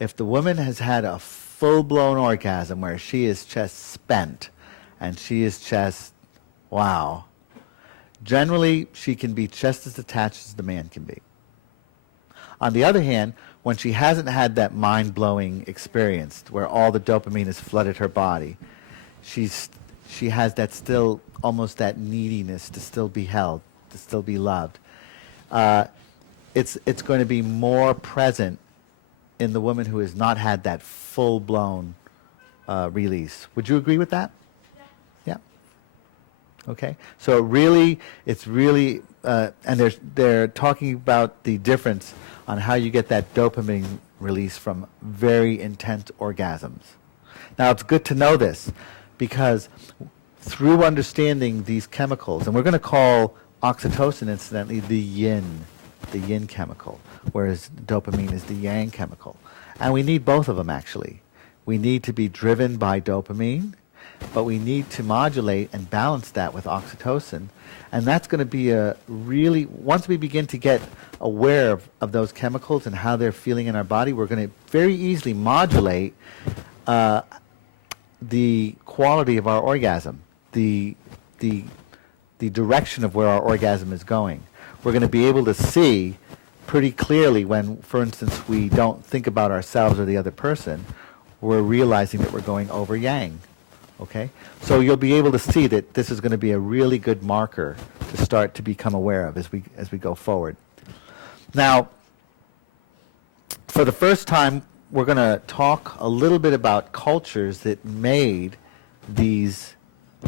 If the woman has had a full-blown orgasm where she is just spent and she is just, wow, generally she can be just as attached as the man can be. On the other hand, when she hasn't had that mind-blowing experience where all the dopamine has flooded her body, she has that still, almost that neediness to still be held, to still be loved. It's going to be more present in the woman who has not had that full-blown release. Would you agree with that? Yeah. Okay. So it's really, and they're talking about the difference on how you get that dopamine release from very intense orgasms. Now, it's good to know this because through understanding these chemicals, and we're going to call oxytocin, incidentally, the yin chemical, whereas dopamine is the yang chemical. And we need both of them, actually. We need to be driven by dopamine, but we need to modulate and balance that with oxytocin. And that's going to be a really, once we begin to get aware of those chemicals and how they're feeling in our body, we're going to very easily modulate the quality of our orgasm, the direction of where our orgasm is going. We're going to be able to see pretty clearly when, for instance, we don't think about ourselves or the other person, we're realizing that we're going over yang. Okay? So you'll be able to see that this is going to be a really good marker to start to become aware of as we go forward. Now, for the first time, we're going to talk a little bit about cultures that made these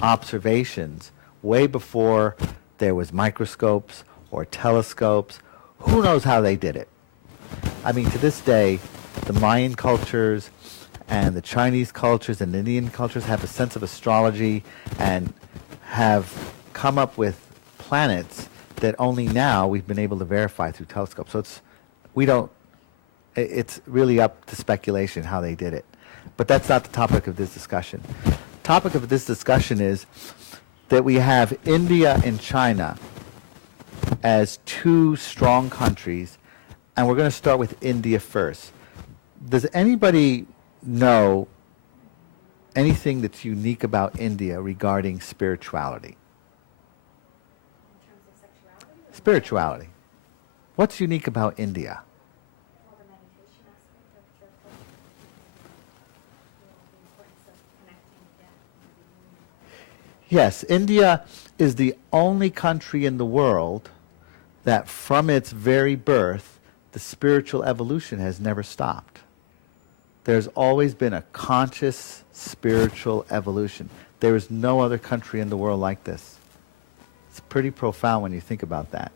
observations way before there was microscopes or telescopes. Who knows how they did it? I mean, to this day, the Mayan cultures and the Chinese cultures and Indian cultures have a sense of astrology and have come up with planets that only now we've been able to verify through telescopes. So it's really up to speculation how they did it. But that's not the topic of this discussion. The topic of this discussion is that we have India and China as two strong countries, and we're going to start with India first. Does anybody know anything that's unique about India regarding spirituality? In terms of sexuality? Spirituality. What's unique about India? Well, the meditation aspect of the culture. The importance of connecting with that. Yes, India is the only country in the world that from its very birth, the spiritual evolution has never stopped. There's always been a conscious spiritual evolution. There is no other country in the world like this. It's pretty profound when you think about that.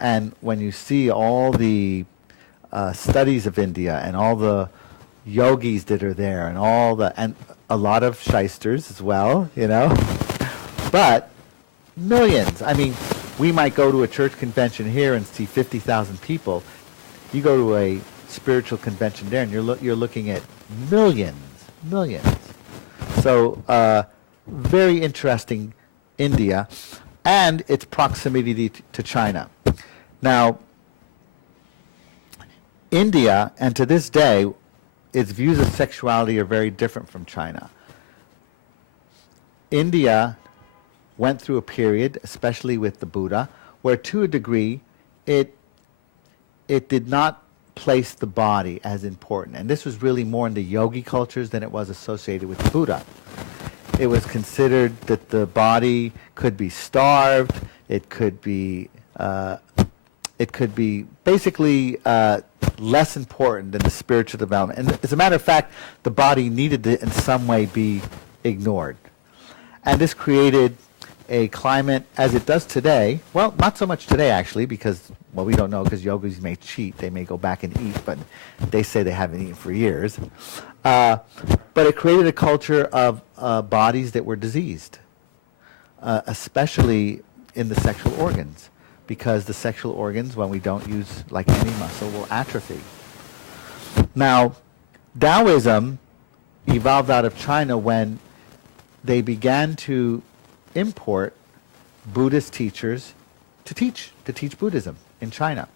And when you see all the studies of India and all the yogis that are there and a lot of shysters as well, you know, but millions. I mean, we might go to a church convention here and see 50,000 people. You go to a spiritual convention there, and you're looking at millions. So, very interesting, India, and its proximity to China. Now, India, and to this day, its views of sexuality are very different from China. India went through a period, especially with the Buddha, where to a degree it did not place the body as important. And this was really more in the yogi cultures than it was associated with the Buddha. It was considered that the body could be starved, it could be basically less important than the spiritual development. And as a matter of fact, the body needed to in some way be ignored. And this created a climate as it does today. Well, not so much today actually, because, well, we don't know, because yogis may cheat. They may go back and eat, but they say they haven't eaten for years. But it created a culture of bodies that were diseased, especially in the sexual organs, because the sexual organs, when we don't use like any muscle, will atrophy. Now, Taoism evolved out of China when they began to import Buddhist teachers to teach Buddhism in China.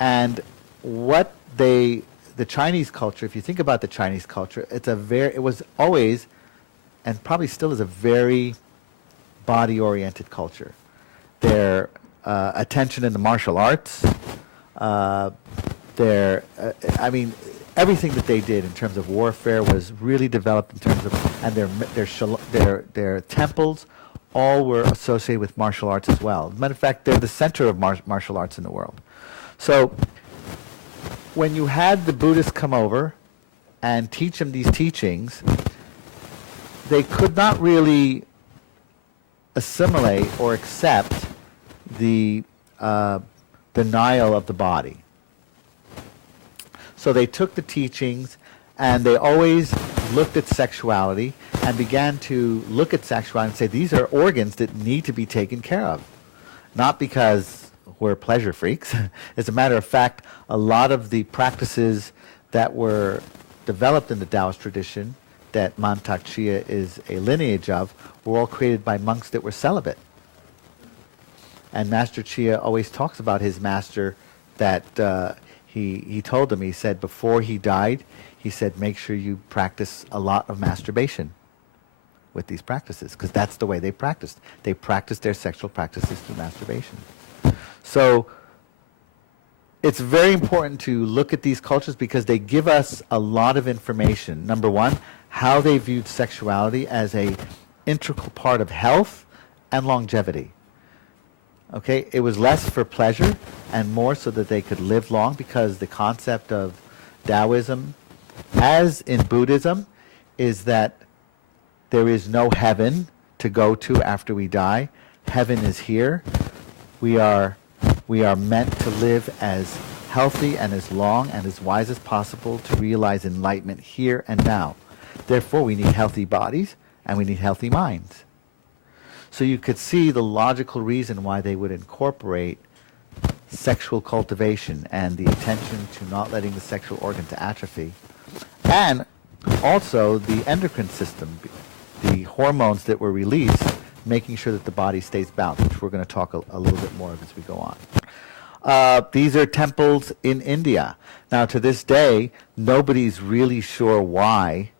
And what the Chinese culture, if you think about the Chinese culture, it was always, and probably still is, a very body-oriented culture. Their attention in the martial arts, everything that they did in terms of warfare was really developed in terms of, and their temples all were associated with martial arts as well. As a matter of fact, they're the center of martial arts in the world. So when you had the Buddhists come over and teach them these teachings, they could not really assimilate or accept the denial of the body. So they took the teachings, and they always looked at sexuality and began to look at sexuality and say, these are organs that need to be taken care of. Not because we're pleasure freaks. As a matter of fact, a lot of the practices that were developed in the Taoist tradition that Mantak Chia is a lineage of were all created by monks that were celibate. And Master Chia always talks about his master that he told him, he said before he died, he said, make sure you practice a lot of masturbation with these practices, because that's the way they practiced. They practiced their sexual practices through masturbation. So it's very important to look at these cultures because they give us a lot of information. Number one, how they viewed sexuality as a integral part of health and longevity. Okay, it was less for pleasure and more so that they could live long, because the concept of Taoism, as in Buddhism, is that there is no heaven to go to after we die. Heaven is here. We are meant to live as healthy and as long and as wise as possible to realize enlightenment here and now. Therefore, we need healthy bodies and we need healthy minds. So you could see the logical reason why they would incorporate sexual cultivation and the attention to not letting the sexual organ to atrophy. And also the endocrine system, the hormones that were released, making sure that the body stays balanced, which we're going to talk a little bit more of as we go on. These are temples in India. Now, to this day, nobody's really sure why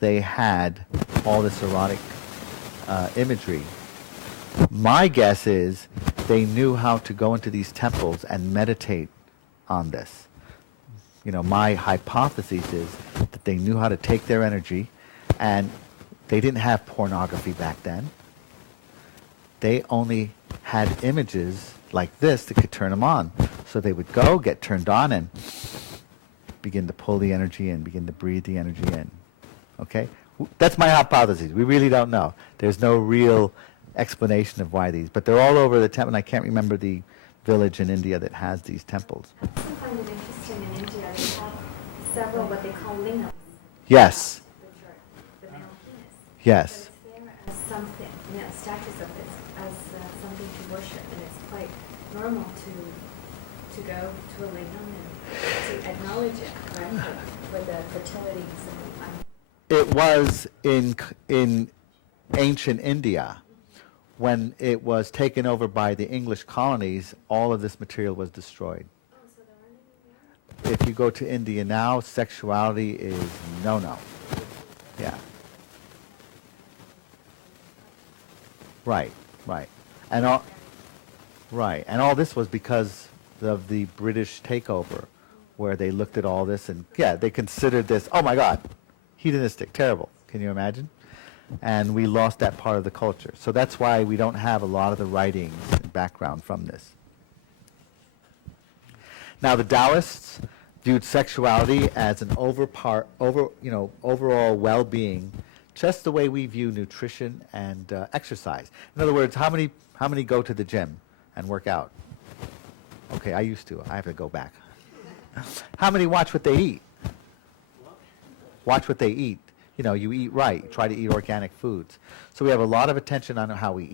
they had all this erotic imagery. My guess is they knew how to go into these temples and meditate on this. You know, my hypothesis is that they knew how to take their energy, and they didn't have pornography back then. They only had images like this that could turn them on. So they would go, get turned on, and begin to pull the energy in, begin to breathe the energy in. Okay? That's my hypothesis. We really don't know. There's no real explanation of why these, but they're all over the temple, and I can't remember the village in India that has these temples. I also find it interesting in India, they have several what they call lingams. Yes. Which are the male penis. Yes. But it's there as something, statues of this, as something to worship, and it's quite normal to go to a lingam and to acknowledge it, right, for the fertility symbol. It was in ancient India. When it was taken over by the English colonies, all of this material was destroyed. Oh, so there aren't any there? If you go to India now, sexuality is no-no. Yeah. Right, right. And all, right. And all this was because of the British takeover, where they looked at all this and, yeah, they considered this, oh my God, hedonistic, terrible. Can you imagine? And we lost that part of the culture. So that's why we don't have a lot of the writings and background from this. Now, the Taoists viewed sexuality as an overall well-being, just the way we view nutrition and exercise. In other words, how many go to the gym and work out? Okay, I used to. I have to go back. How many watch what they eat? Watch what they eat. You know, you eat right. Try to eat organic foods. So we have a lot of attention on how we eat.